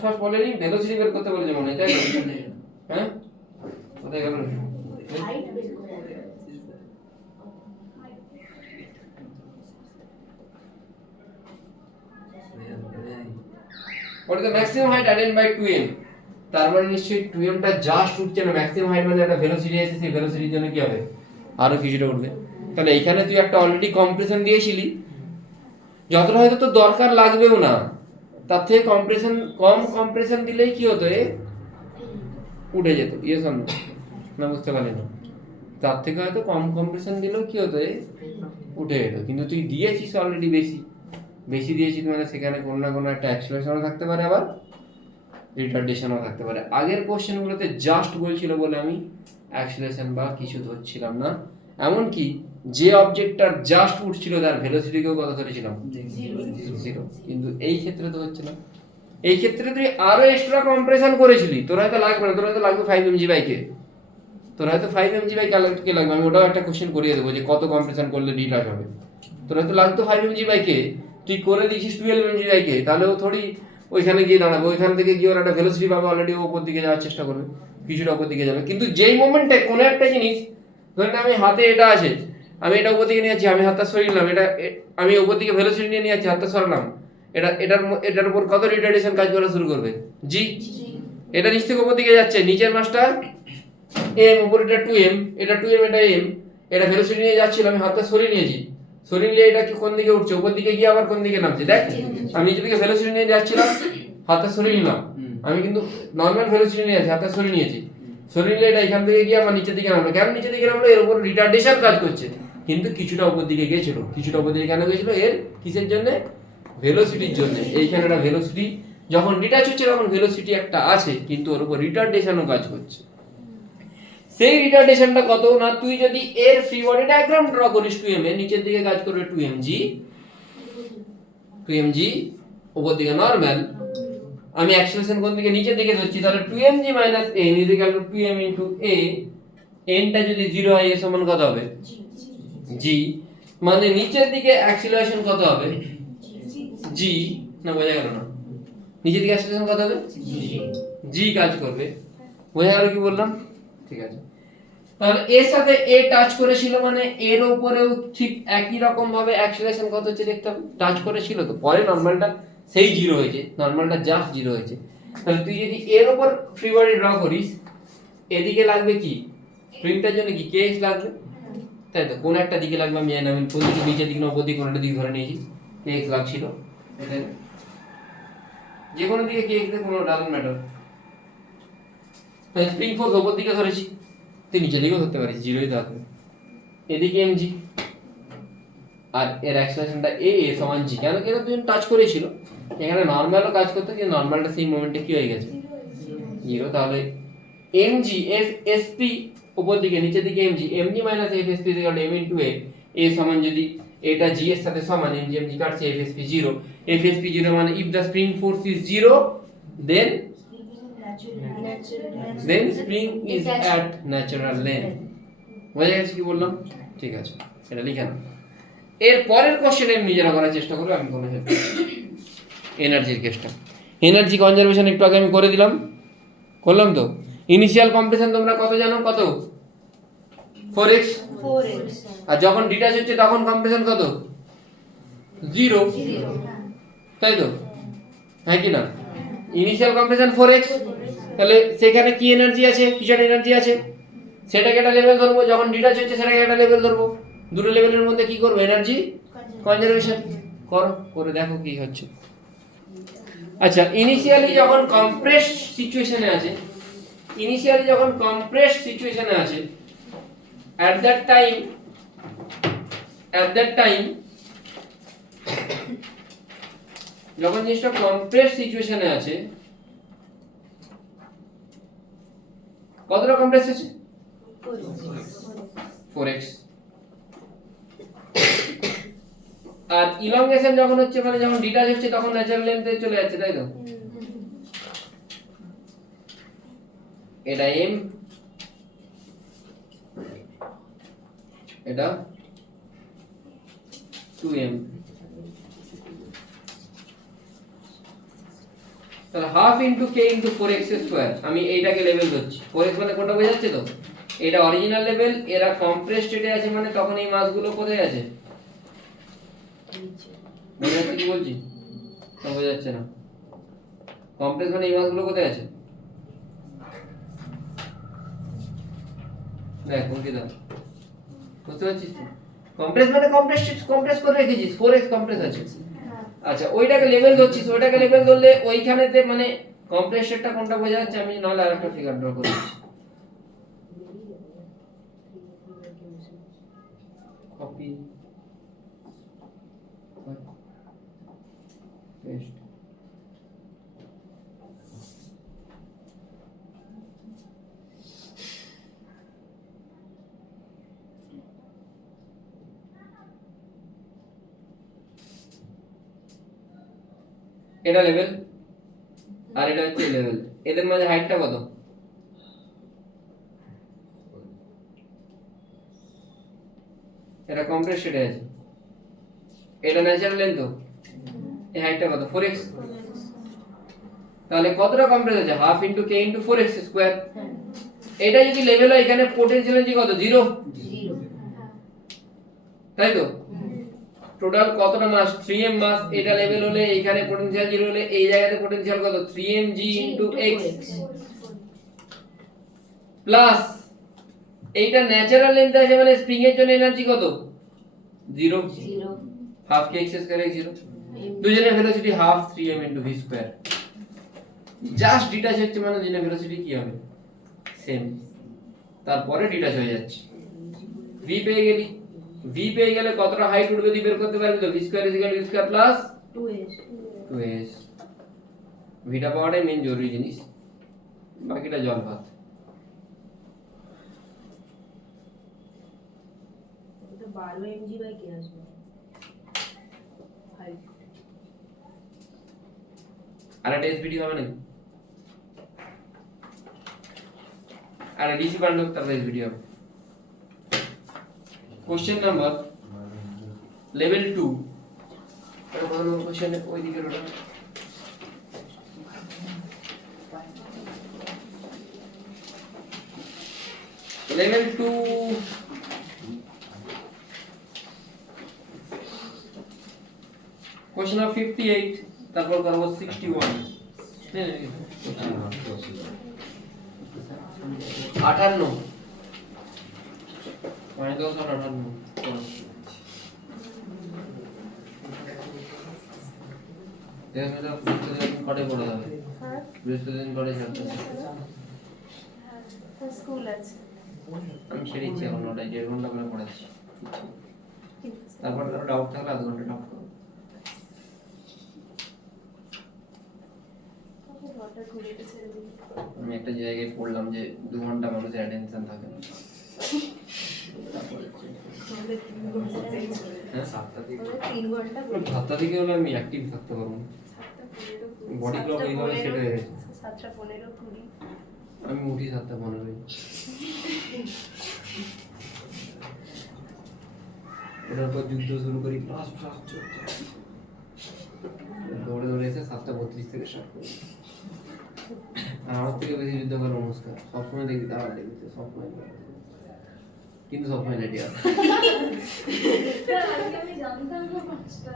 ফার্স্ট বলেনি, ভেলোসিটি বের করতে বলেছে মনে হয়, তাই তো? হ্যাঁ, কোথায় গেল? What is the maximum height attained by 2m? তার মানে নিশ্চয়ই 2m টা জাস্ট উঠছে না, ম্যাক্সিমাম হাইট মানে একটা ভেলোসিটি আছে, সেই ভেলোসিটির জন্য কি হবে? আরো কিছুটা উঠবে। তাহলে এখানে তুই একটা অলরেডি কম্প্রেশন দিয়েছিলি, যতটা হয়তো তো দরকার লাগবেও না, তার থেকে কম্প্রেশন কম কম্প্রেশন দিলেই কি হতো? উঠে যেত। Yes or no? না বুঝতে পারলি না? তার থেকে হয়তো কম কম্প্রেশন দিলেও কি হতো? উঠে যেত। কিন্তু তুই দিয়েছিস অলরেডি বেশি, বেশি দিয়েছিস মানে সেখানে কোনো না কোনো একটা অ্যাক্সেলারেশনও থাকতে পারে, আবার রিটার্ডেশনও থাকতে পারে। আগের কোশ্চেনগুলোতে জাস্ট বলছিল বলে আমি অ্যাক্সেলারেশন বা কিছু ধরছিলাম না। এমনকি যে অবজেক্টটার জাস্ট উঠছিল তার ভেলোসিটিকেও কত ধরেছিলাম? 0। কিন্তু এই ক্ষেত্রে তো হচ্ছে না। এই ক্ষেত্রে তুই আরো এক্সট্রা কম্প্রেশন করেছিলি, তোর হয়তো লাগবে না, তোর হয়তো লাগবে 5mg/k, তোর হয়তো 5mg/k লাগবে। আমি ওটাও একটা কোশ্চেন করিয়ে দেবো যে কত কম্প্রেশন করলে ডিটাচ হবে। তোর হয়তো লাগতো 5mg/k, তুই করে দিয়েছিস 12mg/k, তাহলেও থোড়ি ওইখানে গিয়ে দাঁড়াবে, ওইখান থেকে গিয়ে ওর একটা ভেলোসিটি পাবে, অলরেডি ওপর দিকে যাওয়ার চেষ্টা করবে, কিছুটা ওপর দিকে যাবে। কিন্তু যেই মোমেন্টে কোনো একটা জিনিস, ধরেন আমি হাতে এটা আছে, আমি এটা উপর দিকে নিয়ে যাচ্ছি, আমি হাতটা সরিয়ে নিলাম, এটা আমি উপর দিকে ভেলোসিটি নিয়ে যাচ্ছি, হাতটা সরালাম, এটার উপর কত রিটার্ডেশন কাজ করা শুরু করবে? জি। এটা নিচ থেকে উপর দিকে যাচ্ছে, নিচের মাসটা m, উপর এটা 2m, এটা 2m, এটা m, এটা ভেলোসিটি নিয়ে যাচ্ছিল, আমি হাতটা সরিয়ে নিয়েছি, সরিয়ে নিয়ে এটা কি কোন দিকে উঠছে? উপর দিকে গিয়ে আবার কোন দিকে নামছে? দেখ, আমি নিচের দিকে ভেলোসিটি নিয়ে যাচ্ছিলাম, হাতটা সরিয়ে নিলাম, আমি কিন্তু নর্মাল ভেলোসিটি নিয়ে যাচ্ছি, হাতটা সরিয়ে নিয়েছি, সরিয়ে নিলে এটা এখান থেকে গিয়ে আমার নিচের দিকে নামলো। কেন নিচের দিকে নামলো? এর উপর রিটার্ডেশন কাজ করছে, কিন্তু কিছুটা উপর দিকে গিয়েছিল। কিছুটা উপর দিকে কেন গিয়েছিল? এর কিসের জন্য? ভেলোসিটির জন্য। এইখানে একটা ভেলোসিটি যখন ডিটাচ হচ্ছে তখন ভেলোসিটি একটা আছে, কিন্তু ওর উপর রিটার্ডেশনও কাজ করছে। সেই রিটার্ডেশনটা কত না, তুই যদি এর ফ্রি বডি ডায়াগ্রাম ড্র করিস 2m এর, নিচের দিকে কাজ করবে 2mg, উপর দিকে নরমাল, আমি অ্যাক্সেলারেশন কোন দিকে? নিচের দিকে ধরছি, তাহলে 2mg - n = 2m * a, n টা যদি 0 হয় এর সমান কত হবে? g, মানে নিচের দিকে অ্যাক্সেলারেশন কত হবে? g। না বোঝা গেল না? নিচের দিকে অ্যাক্সেলারেশন কত হবে? g কাজ করবে। বোঝা গেল কি বললাম? ঠিক আছে, তাহলে এর সাথে এ টাচ করেছিল মানে এর উপরেও ঠিক একই রকম ভাবে অ্যাক্সেলারেশন কত হচ্ছে দেখতাম, টাচ করেছিল তো, পরে নরমালটা সেই 0 হয়েছে, নরমালটা জাস্ট 0 হয়েছে। তাহলে তুই যদি এর উপর ফ্রি বডি ড্র করিস, এদিকে লাগবে কি? স্প্রিংটার জন্য কি kx লাগবে, তাই তো? কোন একটা দিকে লাগবে, আমি জানি না, আমি কোন দিকে, নিচের দিকে না উপর দিকে, কোনটা দিকে ধরে নিয়েছি, kx লাগছিল, যে কোনো দিকে kx এর কোনো ডাজন্ট ম্যাটার। তাই স্প্রিং ফোর্স উপর দিকে ধরেছি, তুই নিচের দিকেও ধরতে পারিস, 0ই থাকবে। এদিকে mg, আর এর অ্যাক্সেলারেশনটা a সমান g, কেন কি দুজন টাচ করেছিল, এখানে নরমালও কাজ করতে, যে নরমালটা সেই মোমেন্টে কি হয়ে গেছে? 0। তাহলে mg f sp উপর দিকে নিচের দিকে mg mg fsp m into a সমান যদি এটা g এর সাথে সমান mg কাটছে fsp 0 fsp 0 মানে if the spring force is 0 then spring is at natural length বুঝা গেছে কি বললাম ঠিক আছে এটা লিখে নাও এর পরের কোশ্চেনে নিজেরা করার চেষ্টা করব আমি কোনো হেল্প এনার্জির কেসটা এনার্জি কনজারভেশন একটু আগে আমি করে দিলাম করলাম তো ইনিশিয়াল কম্প্রেশন তোমরা কত জানো কত 4x 4x আর যখন ডিটাচ হচ্ছে তখন কম্প্রেশন কত 0 তাই তো হ্যাঁ কি না ইনিশিয়াল কম্প্রেশন 4x তাহলে সেখানে কি এনার্জি আছে কিসের এনার্জি আছে সেটাকে একটা লেভেল ধরবো যখন ডিটাচ হচ্ছে সেটাকে একটা লেভেল ধরবো দুটো লেভেলের মধ্যে কি করব এনার্জি কনজারভেশন করে দেখো কি হচ্ছে আচ্ছা ইনিশিয়ালি যখন কম্প্রেসড সিচুয়েশনে আছে at that time যখন জিনিসটা কম্প্রেসড সিচুয়েশনে আছে কতটা কম্প্রেস আছে 4x আর ইলংগেশন যখন হচ্ছে মানে যখন ডিটাচ হচ্ছে তখন ন্যাচারাল লেন্থে চলে যাচ্ছে তাই তো এটা m এটা 2m তাহলে half into k into 4x square আমি এইটাকে লেভেল ধরছি 4x মানে কোনটা বোঝাচ্ছে তো এটা অরিজিনাল লেভেল এরা কম্প্রেস স্টেটে আছে মানে তখন এই মাসগুলো কোথায় আছে বোঝাচ্ছে কি বলছি না বোঝাচ্ছে না কম্প্রেস মানে এই মাসগুলো কোথায় আছে দেখ কোন কি দাও বুঝতে পারছিস তো কম্প্রেস মানে কম্প্রেস করে রেখেছিস 4x কম্প্রেস আছে আচ্ছা ওইটাকে লেভেল ধরছিস ওইটাকে লেভেল ধরলে ওইখানেতে মানে কম্প্রেসরটা কোনটা বোঝা যাচ্ছে আমি নাহলে আরেকটা ফিগার ড্র করে দিচ্ছি কপি পেস্ট এটা লেভেল আর এটা হচ্ছে লেভেল এদের মাঝে হাইটটা কত এটা কম্প্রেস স্টেটে আছে এটা ন্যাচারাল লেন্থ তো এই হাইটটা কত 4x তাহলে কতটা কম্প্রেস আছে half into k into 4x square এটা যদি লেভেল হয় এখানে পোটেনশিয়াল এনার্জি কত 0 তাই তো টোটাল কতটা মাস 3m মাস এটা লেভেল হলে এখানে পোটেনশিয়াল 0 হলে এই জায়গাতে পোটেনশিয়াল কত 3mg x প্লাস এইটা ন্যাচারাল লেন্থ আছে মানে স্প্রিং এর জন্য এনার্জি কত 0 half k x square x 0 দুজনের velocity half 3m v square just detach হচ্ছে মানে দুজনের ভেলোসিটি কি হবে সেম তারপরে ডিটাচ হয়ে যাচ্ছে v পেয়ে গেলি v পেয়ে গেলে কতটা হাইট উঠবে তুই বের করতে পারবি তো v square v square plus 2s ভিটা পাওয়াটাই মেইন জরুরি জিনিস বাকিটা জল ভাত তো 12 mg বাই কে আসবে হাইট আর একটা এসবিডি হবে নাকি আর ডিসি কন্ডাক্টর এসবিডি হবে কোশ্চেন নাম্বার লেভেল 2 এটা বড় কোশ্চেন ওই দিকে ওটা লেভেল 2 কোশ্চেন নাম্বার 58 তারপর করব 61 58 মানে 258 কটে পড়ে যাবে বৃহস্পতিদিন করে ছাড়তে স্কুল আছে আমি ছেড়ে দিচ্ছি এখন ওটাই 1.5 ঘন্টা করে পড়াচ্ছি তারপর কারো ডাউট থাকলে আধ ঘন্টা ডাউট করো আমি একটা জায়গায় পড়লাম যে 2 ঘন্টা মানুষের অ্যাটেনশন থাকে আমাদের 3 ঘন্টা চেঞ্জ করে হ্যাঁ 7টা থেকে আমাদের 3 ঘন্টা করে 7টা থেকে হলে আমি অ্যাক্টিভ থাকতে পারবো না। 7:15 বডি ক্লক এইভাবে সেট হয়ে গেছে। 7:15 20 আমি উঠি 7:15 ওটার পর যুদ্ধ শুরু করি প্লাস প্লাস দৌড়ে দৌড়ে এসে 7:32 থেকে স্টার্ট করি। আর আমার থেকে বেশি যুদ্ধ করে নমস্কার সবসময় দেখি তারা দেখি সবসময় কিন্তু সবসময় লেটে আসে। আমি জানতাম না 5টা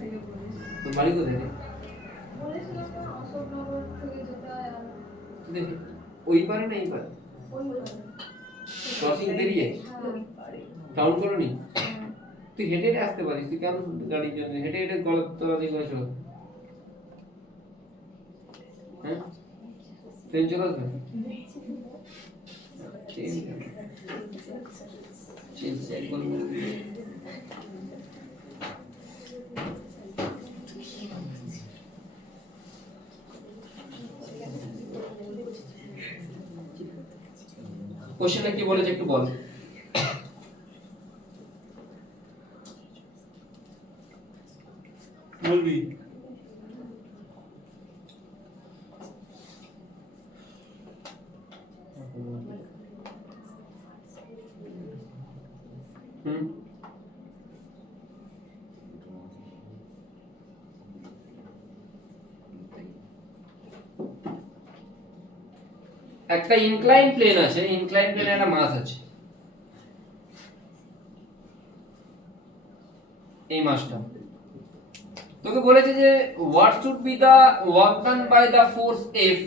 থেকে বলিস তো বাড়ি কোথায় রে? বলেছিলাম না অশোকনগর থেকে যেটা দেখি ওই পারে না এই পারে ওই ক্রসিং পেরিয়ে টাউন কলোনি তুই হেঁটে হেঁটে আসতে পারিস তুই কেন গাড়ির জন্য হেঁটে হেঁটে গলত তলা দিয়ে করে চলো হ্যাঁ ট্রেন চলে আসবে কোশ্চেনটা কি বলেছে একটু বল বলবি একটা ইনক্লাইন প্লেন আছে ইনক্লাইন প্লেনে একটা মাস আছে এই মাসটা তোকে বলেছে যে what should be the work done by the force F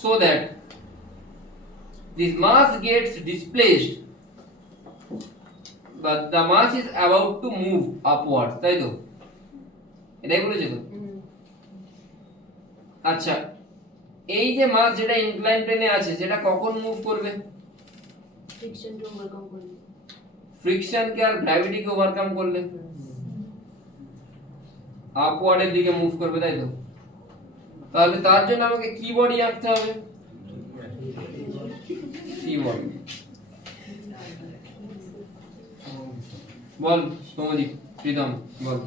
so that this mass gets displaced but the mass is about to move upward তাই তো এটাই বলেছে তো আচ্ছা এই যে মাস যেটা ইনক্লাইন প্লেনে আছে সেটা কখন মুভ করবে ফ্রিকশন কে ওভারকাম করলে ফ্রিকশন কে আর গ্র্যাভিটি কে ওভারকাম করলে আপওয়ার্ডের দিকে মুভ করবে তাই তো তাহলে তার জন্য আমাকে কি বডি আঁকতে হবে সি বডি বল সৌমদীপ প্রীতম বল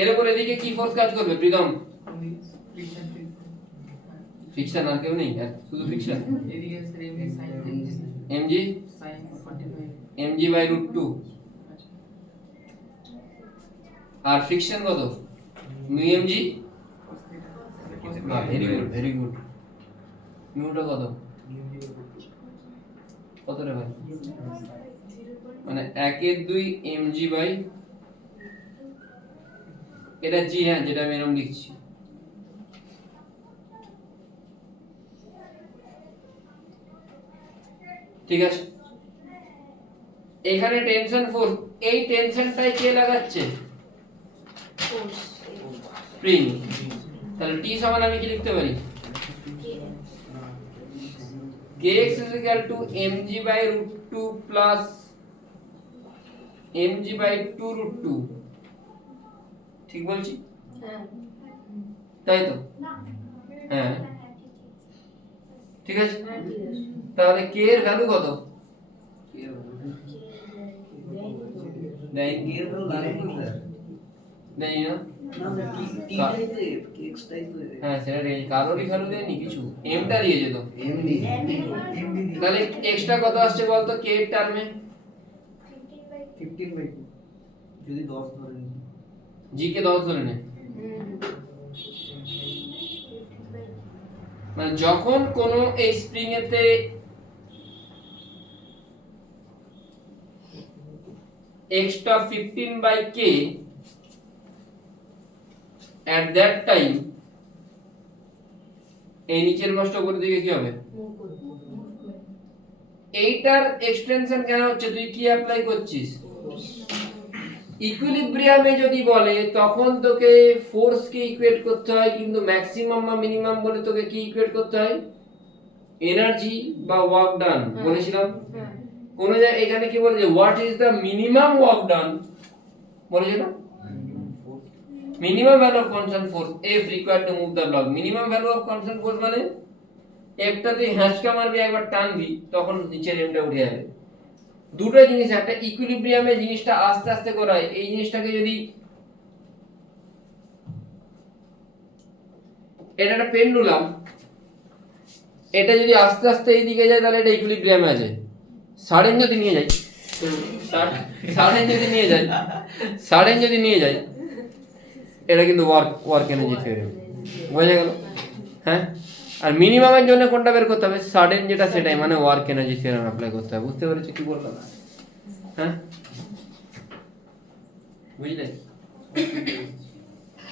এর উপর এদিকে কি ফোর্স কাজ করবে প্রীতম ফ্রিকশন আর কেউ নেই আর শুধু ফ্রিকশন এদিকে স্যার এমনি সাইন mg সাইন 45 mg/√2 আর ফ্রিকশন কত mu mg না ভেরি গুড মুটা কত কত রে ভাই মানে 1/2 mg বাই এটা জি হ্যাঁ যেটা আমি এরকম লিখছি ঠিক আছে এখানে টেনশন ফোর্স এই টেনশনটাই কে লাগাচ্ছে ফোর্স স্প্রিং তাহলে টি সমান আমি কি লিখতে পারি kx mg/√2 plus mg/2√2 ঠিক বলছি হ্যাঁ তাই তো হ্যাঁ ঠিক আছে হ্যাঁ ঠিক আছে তাহলে k এর ভ্যালু কত দেয় এর ভ্যালু লাগে না স্যার দেয় না না টি টাই তো এক্স টাই তো হ্যাঁ সেটা দেয় কারোরই ভ্যালু দেয়নি কিছু এমটা দিয়েছে তো এমনি তাহলে এক্সট্রা কত আসছে বলতো k এর টার্মে 15/2 যদি 10 ধরেন g কে 10 ধরে নে মানে যখন কোন এই স্প্রিং এতে extra 15/k at that time এই নিচের মাসটা উপরের দিকে কি হবে মুভ করব এইটার এক্সটেনশন কেন হচ্ছে তুই কি অ্যাপ্লাই করছিস ইকুইলিব্রিয়ামে যদি বলে তখন তোকে ফোর্স কে ইকুয়েট করতে হয় কিন্তু ম্যাক্সিমাম বা মিনিমাম বলে তোকে কি ইকুয়েট করতে হয় এনার্জি বা ওয়ার্ক ডান বলেছিলাম হ্যাঁ কোন জায়গায় এখানে কি বলে যে what is the minimum work done বলেছে না minimum value of constant force F required to move the block minimum value of constant force মানে একটা তুই হ্যাঁচকা মারবি একবার টানবি তখন নিচের এমটা উঠে যাবে। দুটো জিনিস, একটা ইকুইলিব্রিয়ামে জিনিসটা আস্তে আস্তে করায়, এই জিনিসটাকে যদি এটা একটা পেন্ডুলাম, এটা যদি আস্তে আস্তে এই দিকে যায় তাহলে এটা ইকুইলিব্রিয়ামে আছে। সাডেন যদি নিয়ে যাই, সাডেন যদি নিয়ে যাই এটা কিন্তু ওয়ার্ক এনার্জি থিওরেম, বোঝা গেল? হ্যাঁ, আর মিনিমামের জন্য কোনটা বের করতে হবে? সাডেন যেটা সেটাই, মানে ওয়ার্ক এনার্জি থিওরেম অ্যাপ্লাই করতে হবে। বুঝতে পেরেছো কি বললাম? হ্যাঁ, বুঝলে?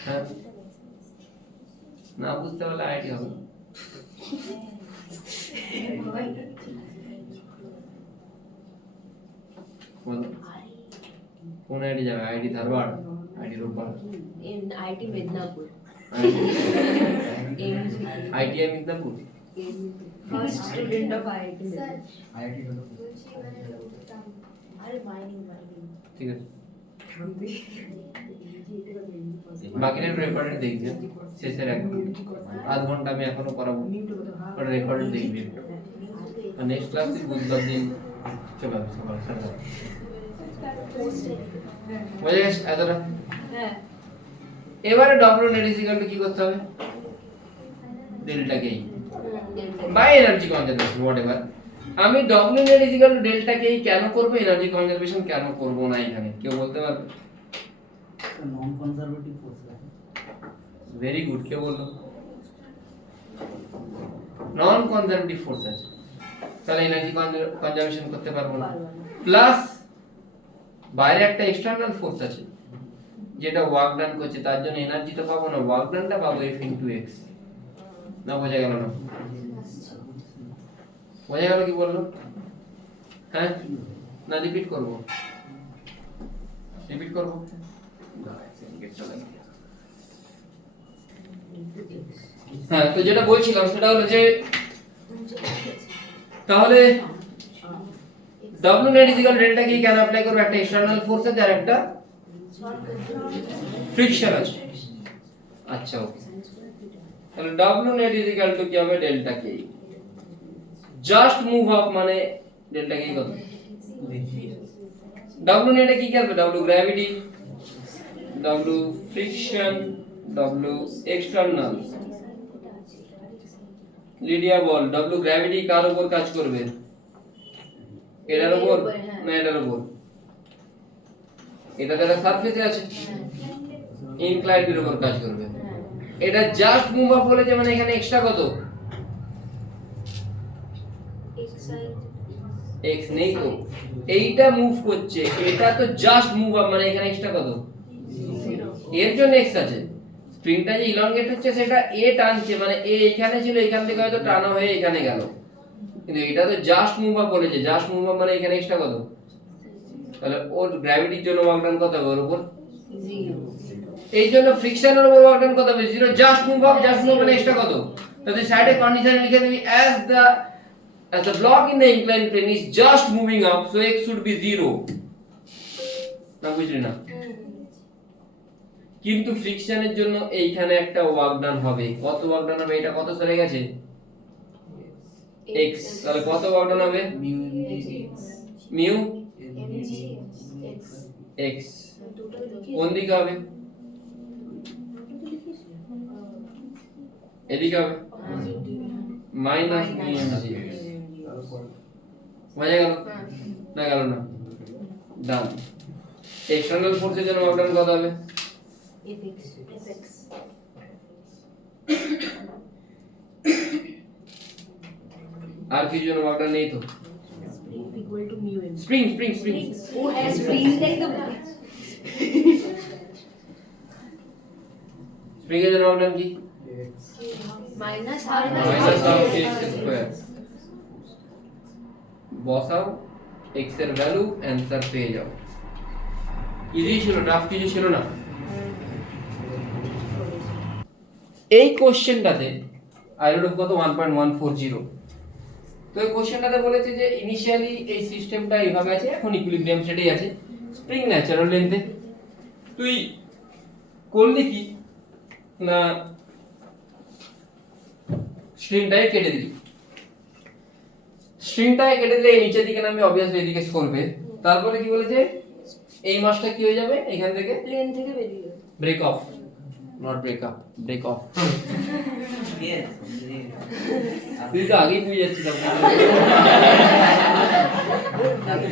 হ্যাঁ, না বুঝতে পারলে আইডি হবে। বলো কোন আইডি যাবে? আইডি ধারবাড়, আইডি রোববার, IT Medinipur, ITI Midnapore. First student of IT sir IIT হলো বলছি মানে দাম আরে মাইনিং ঠিক আছে, বাকিটা রেকর্ডেড দেখবে শেষের আধ ঘন্টা আমি এখনো করাবো, ওটা রেকর্ডেড দেখবি। আর নেক্সট ক্লাস বুধবার দিন চলে আসবে সকাল 7:30। বুঝে গেছে এতটা? হ্যাঁ। এবারে W net is equal to কি করতে হবে? Delta k by energy conservation whatever. আমি W net is equal to delta k কেন করব, এনার্জি কনজারভেশন কেন করব না এখানে কেউ বলতে পারবে? নন কনজারভেটিভ ফোর্স আছে। ভেরি গুড, কে বললো? নন কনজারভেটিভ ফোর্স আছে, তাহলে এনার্জি কনজারভেশন করতে পারবো না। প্লাস বাইরে একটা এক্সটার্নাল ফোর্স আছে যেটা ওয়ার্ক ডান করছে, তার জন্য এনার্জি তো পাবো না, ওয়ার্ক ডানটা পাবো F * x। না বোঝা গেল? না বোঝা গেল কি বললো? হ্যাঁ, না রিপিট করব? হ্যাঁ, তো যেটা বলছিলাম সেটা হলো যে তাহলে W net = ডেল্টা কি কেন অ্যাপ্লাই করব? একটা এক্সটার্নাল ফোর্স আছে আর একটা ফ্রিকশন আছে। আচ্ছা ওকে, তাহলে W net = কি হবে? Delta k. Just move up মানে ডেল্টা কে কত? W net এ কি কি আসবে? W gravity, W friction, W external. Lydia বল, W গ্র্যাভিটি কার উপর কাজ করবে? এটার উপর না এটার উপর? এটা তো একটা সারফেসে আছে, ইনক্লাইন্ড এর উপর কাজ করবে। এটা জাস্ট মুভ আপ বলেছে মানে এখানে এক্সট্রা কত? x নেই তো, এইটা মুভ করছে, এটা তো জাস্ট মুভ আপ মানে এখানে এক্সট্রা কত? এর জন্য x আছে। স্প্রিংটা যে ইলংগেট হচ্ছে সেটা a টানছে, মানে a এখানে ছিল, এখান থেকে হয়তো টানা হয়ে এখানে গেল, কিন্তু এটা তো জাস্ট মুভ আপ বলেছে। জাস্ট মুভ আপ মানে এখানে এক্সট্রা কত? তাহলে ওর গ্র্যাভিটির জন্য ওয়ার্ক ডান কত হবে? ওর উপর 0। এই জন্য ফ্রিকশনের উপর ওয়ার্ক ডান কত হবে? 0। Just move up, just move মানে এক্সট্রা কত? তাহলে সাইডে কন্ডিশন লিখে দিবি as the block in the inclined plane is just moving up, so x should be 0। না বুঝলি না? কিন্তু ফ্রিকশনের জন্য এইখানে একটা ওয়ার্ক ডান হবে। কত ওয়ার্ক ডান হবে? এটা কত সরে গেছে? x। তাহলে কত ওয়ার্ক ডান হবে? Mu x। কোন দিকে হবে? এদিকে হবে, মাইনাস মিউ g। বোঝা গেল না? গেল না? ডান। এক্সটার্নাল ফোর্সের জন্য ওয়ার্ক ডান কত হবে? fx আর কিছু জন্য ওয়ার্ক ডান নেই তো? equal to mu m। Spring Who has spring like the spring এর জন্য ওয়ার্ক ডান কি? minus minus half x square. বসাও x এর ভ্যালু, অ্যানসার পেয়ে যাও। ইজি ছিল, টাফ কিছু ছিল না। এই কোশ্চেনটাতে আইরোড কত? 1.140। তো এই কোশ্চেনটাতে বলেছে যে ইনিশিয়ালি এই সিস্টেমটা এইভাবে আছে, এখন ইকুইলিব্রিয়াম স্টেটেই আছে, স্প্রিং ন্যাচারাল লেন্থে। তুই করলি কি না, স্ট্রিংটাকে কেটে দিলি, স্ট্রিংটাকে কেটে দিলে এই নিচের দিকে নামে অবভিয়াসলি এদিকে সরবে। তারপরে কি বলেছে এই মাসটা কি হয়ে যাবে এখান থেকে প্লেন থেকে বেরিয়ে যাবে। Break off, not break up, break off. Yes. তুই তো আগেই বুঝে যাচ্ছিস সব কিছু।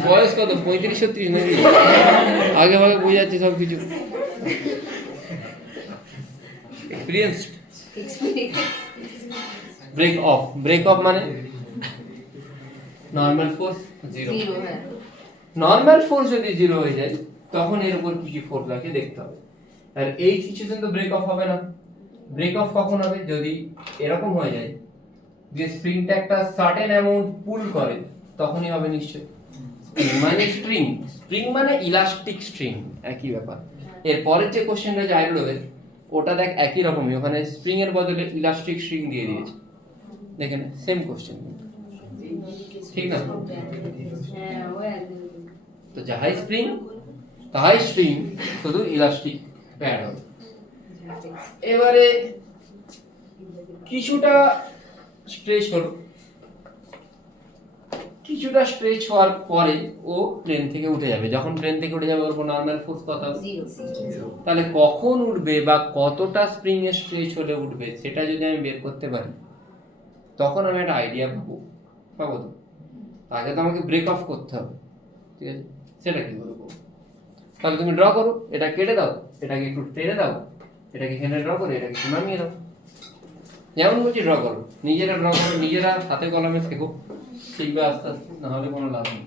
বয়স কত 35-36 নাকি? আগে ভাগে বুঝে যাচ্ছে সব কিছু। Experienced. Break off, break off মানে নরমাল ফোর্স জিরো। হ্যাঁ নরমাল ফোর্স যদি জিরো হয়ে যায় তখন এর উপর কি কি ফোর্স লাগে দেখতে হবে। আর এই সিচুয়েশন তো ব্রেক অফ হবে না। ব্রেক অফ কখন হবে যদি এরকম হয়ে যায় যে স্প্রিংটা একটা সার্টেন অ্যামাউন্ট পুল করে, তখনই হবে নিশ্চয়ই। স্প্রিং মানে স্প্রিং, স্প্রিং মানে ইলাস্টিক স্ট্রিং, একই ব্যাপার। এর পরের যে কোশ্চেনটা যে আইরোডের ওটা দেখ একই রকমই, ওখানে স্প্রিং এর বদলে ইলাস্টিক স্ট্রিং দিয়ে দিয়েছে। দেখেন সেম কোশ্চেন, ঠিক না? হ্যাঁ ও একদম। তো যাহাই স্প্রিং তাহাই স্ট্রিং, শুধু ইলাস্টিক প্যাড হবে। এবারে কিছুটা স্ট্রেচ হলো, কিছুটা স্ট্রেচ হওয়ার পরে ও প্লেন থেকে উঠে যাবে। যখন প্লেন থেকে উঠে যাবে ওর উপর নরমাল ফোর্স কত হবে? তাহলে কখন উঠবে বা কতটা স্প্রিং এর স্ট্রেচ হলে উঠবে সেটা যদি আমি বের করতে পারি তখন আমি একটা আইডিয়া পাবো তো। আগে তো আমাকে ব্রেক অফ করতে হবে, ঠিক আছে? সেটা কি করে করবো? তাহলে তুমি ড্র করো, এটা কেটে দাও, এটাকে একটু টেনে দাও, এটাকে এখানে ড্র করে এটাকে একটু নামিয়ে দাও। যেমন বলছি ড্র করো, নিজেরা ড্র করো, নিজেরা হাতে কলমে শেখো, শিখবে আস্তে আস্তে, নাহলে কোনো লাভ নেই।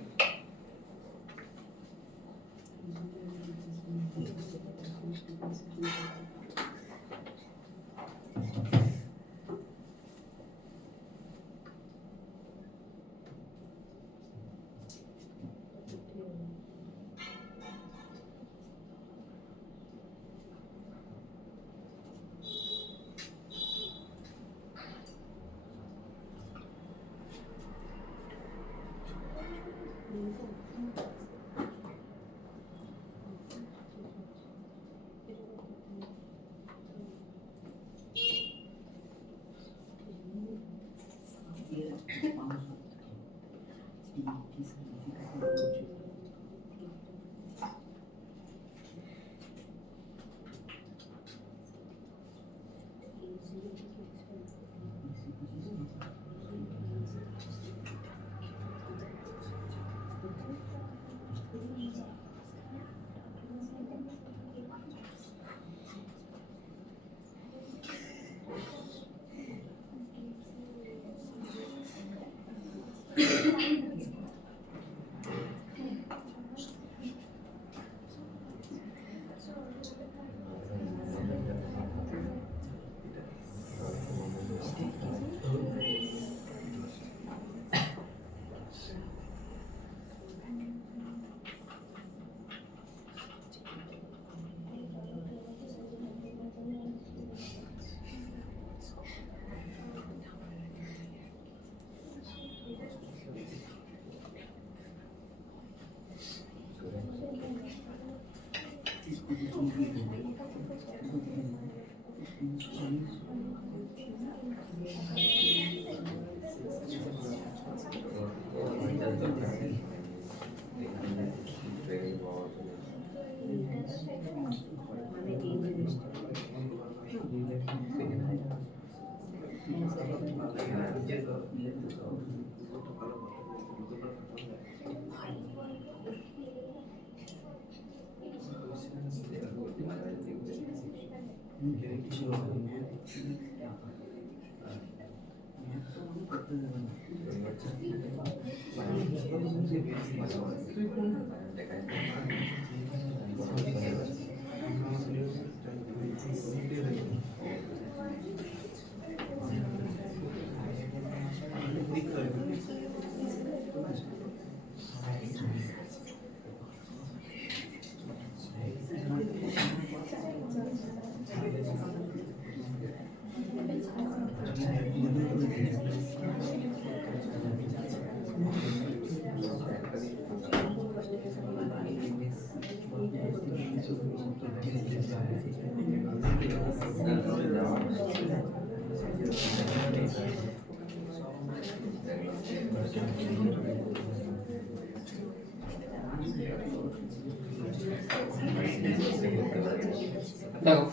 দেখো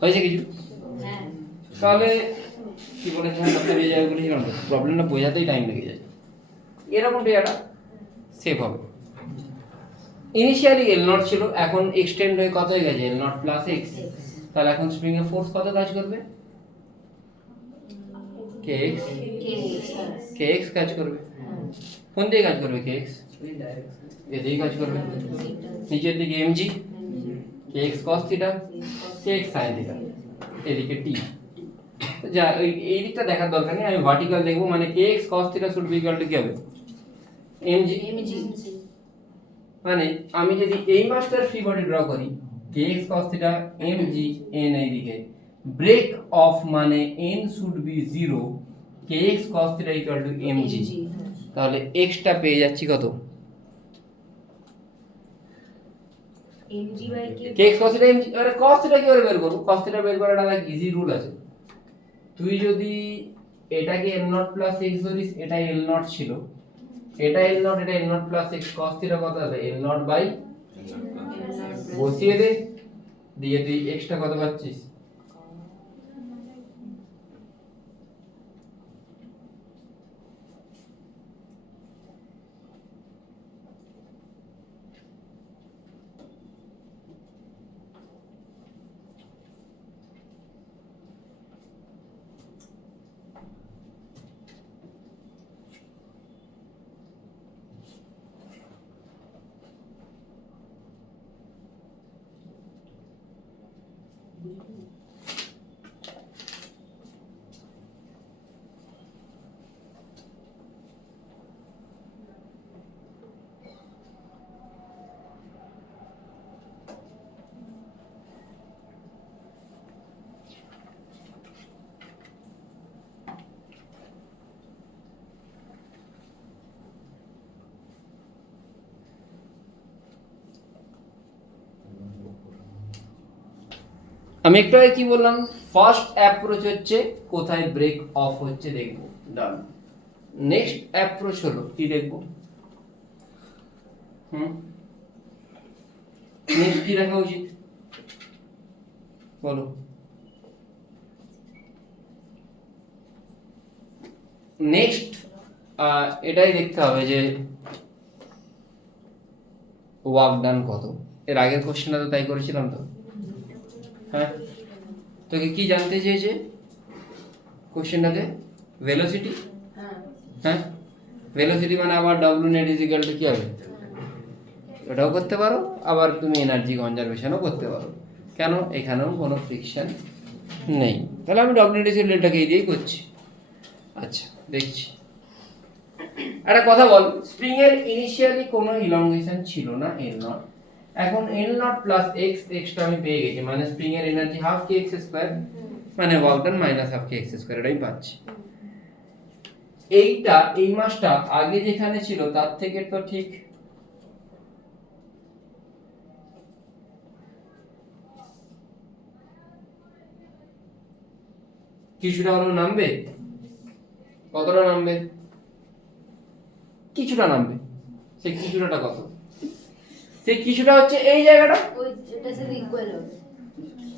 হয়েছে কিছু? হ্যাঁ তাহলে কি বলেছিলাম পেয়ে যাবে বলেছিলাম, প্রবলেমটা বোঝাতেই টাইম লেগে যায়। এরকম ডেটা সেভ হবে। ইনিশিয়ালি এল নট ছিল, এখন এক্সটেন্ড হয়ে কত হয়ে গেছে এল নট প্লাস এক্স। তাহলে এখন স্প্রিং এর ফোর্স কত কাজ করবে? কে এক্স, কে এক্স কাজ করবে। কোন দিকে কাজ করবে? কে এক্স এদিকে কাজ করবে, নিচের দিকে এমজি কে এক্স কস থিটা কে এক্স সাইন থিটা, এদিকে টি। যা এই দিকটা দেখার দরকার নেই, আমি ভার্টিক্যাল দেখবো, মানে k x cos theta should be equal to কি হবে? এমজি। মানে আমি যদি এই মাস্টার ফ্রি বডি ড্র করি k x cos theta m g N এইদিকে, ব্রেক অফ মানে N should be 0, k x cos theta equal to m g. তাহলে এক্সটা পেয়ে যাচ্ছি কত? M g by k k x cos theta m g. আরে কস থিটা কি করে বের করব? কস থিটা বের করার একটা ইজি রুল আছে। তুই যদি এটাকে এল নট প্লাস এক্স ধরিস, এটা এল নট ছিল, এটা এল নট, এটা L naught plus x, cos theta কত হবে? এল নট বাই, বসিয়ে দে, দিয়ে তুই এক্সটা কত পাচ্ছিস? আমি একটু আগে কি বললাম? ফার্স্ট অ্যাপ্রোচ হচ্ছে কোথায় ব্রেক অফ হচ্ছে দেখবো, ডান। নেক্সট অ্যাপ্রোচ হলো কি দেখবো? নেক্সট কি দেখা উচিত বলো? নেক্সট এটাই দেখতে হবে যে ওয়ার্ক ডান কত। এর আগের কোশ্চেনটা তো তাই করেছিলাম তো। হ্যাঁ, তোকে কি জানতে চেয়েছে কোশ্চেনটাতে? ভেলোসিটি। হ্যাঁ, ভেলোসিটি মানে আবার W net is equal to কি হবে? এটাও করতে পারো, আবার তুমি এনার্জি কনজারভেশনও করতে পারো। কেন? এখানেও কোনো ফ্রিকশন নেই, তাহলে আমি W net is equal two এই দিয়েই করছি। আচ্ছা, দেখছি একটা কথা বল, স্প্রিং এর ইনিশিয়ালি কোনো ইলংগেশন ছিল না এল নট, এখন এল নট প্লাস এক্স, এক্সটা আমি পেয়ে গেছি, মানে স্প্রিং এর এনার্জি হাফ কে এক্স স্কয়ার, মানে ওয়ার্ক ডান মাইনাস হাফ কে এক্স স্কয়ার, এটাই পাচ্ছি। এইটা এই মাসটা আগে যেখানে ছিল তার থেকে তো ঠিক কিছুটা হলো নামবে। কতটা নামবে? কিছুটা নামবে। সেই কিছুটা কত? সেই কিছুটা হচ্ছে এই জায়গাটা, ওইটার সাথে ইকুয়াল হবে।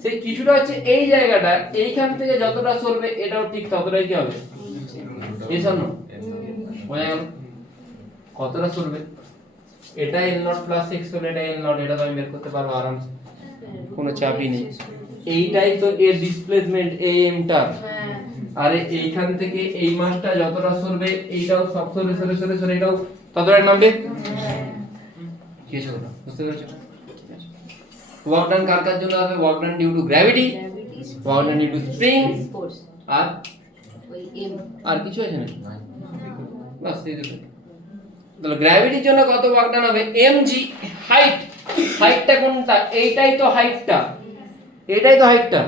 সেই কিছুটা হচ্ছে এই জায়গাটা, এইখান থেকে যতটা চলবে এটাও ঠিক ততটাই কি হবে? এই শোনো, বোঝা গেল কতটা চলবে? এটা এল নট প্লাস এক্স হলে এটা এল নট, এটা তো আমি বের করতে পারবো আরামসে, কোনো চাপই নেই। এইটাই তো এর ডিসপ্লেসমেন্ট এমটা, আরে এইখান থেকে এই মাসটা যতটা সরবে এইটাও সব সরে সরে সরে সরে এটাও ততটা নামবে। কি হলো বুঝতে পেরেছো? ওয়ার্ক ডান কার কার জন্য হবে? Work done due to gravity, work done due to spring, আর ওই এম আর কিছু আছে নাকি? বাস এই দুটো। তাহলে গ্র্যাভিটির জন্য কত ওয়ার্ক ডান হবে? এমজি হাইট, হাইটটা কোনটা? এইটাই তো হাইটটা, এটাই তো হাইটটা,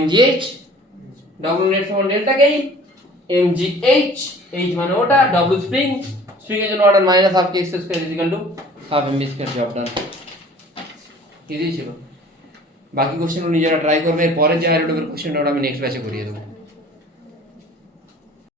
mgh ডাব্লিউ নেট সমান ডেল্টা কে mgh, h মানে ওটা, ডাব্লিউ স্প্রিং, স্প্রিং এর জন্য order minus half K x square is equal to half m b square. Job done. Easy ছিল। বাকি কোশ্চেনগুলো নিজেরা ট্রাই করবে, এর পরে যে আইরোডের কোশ্চেনটা আমি নেক্সট ব্যাচে করিয়ে দেবো।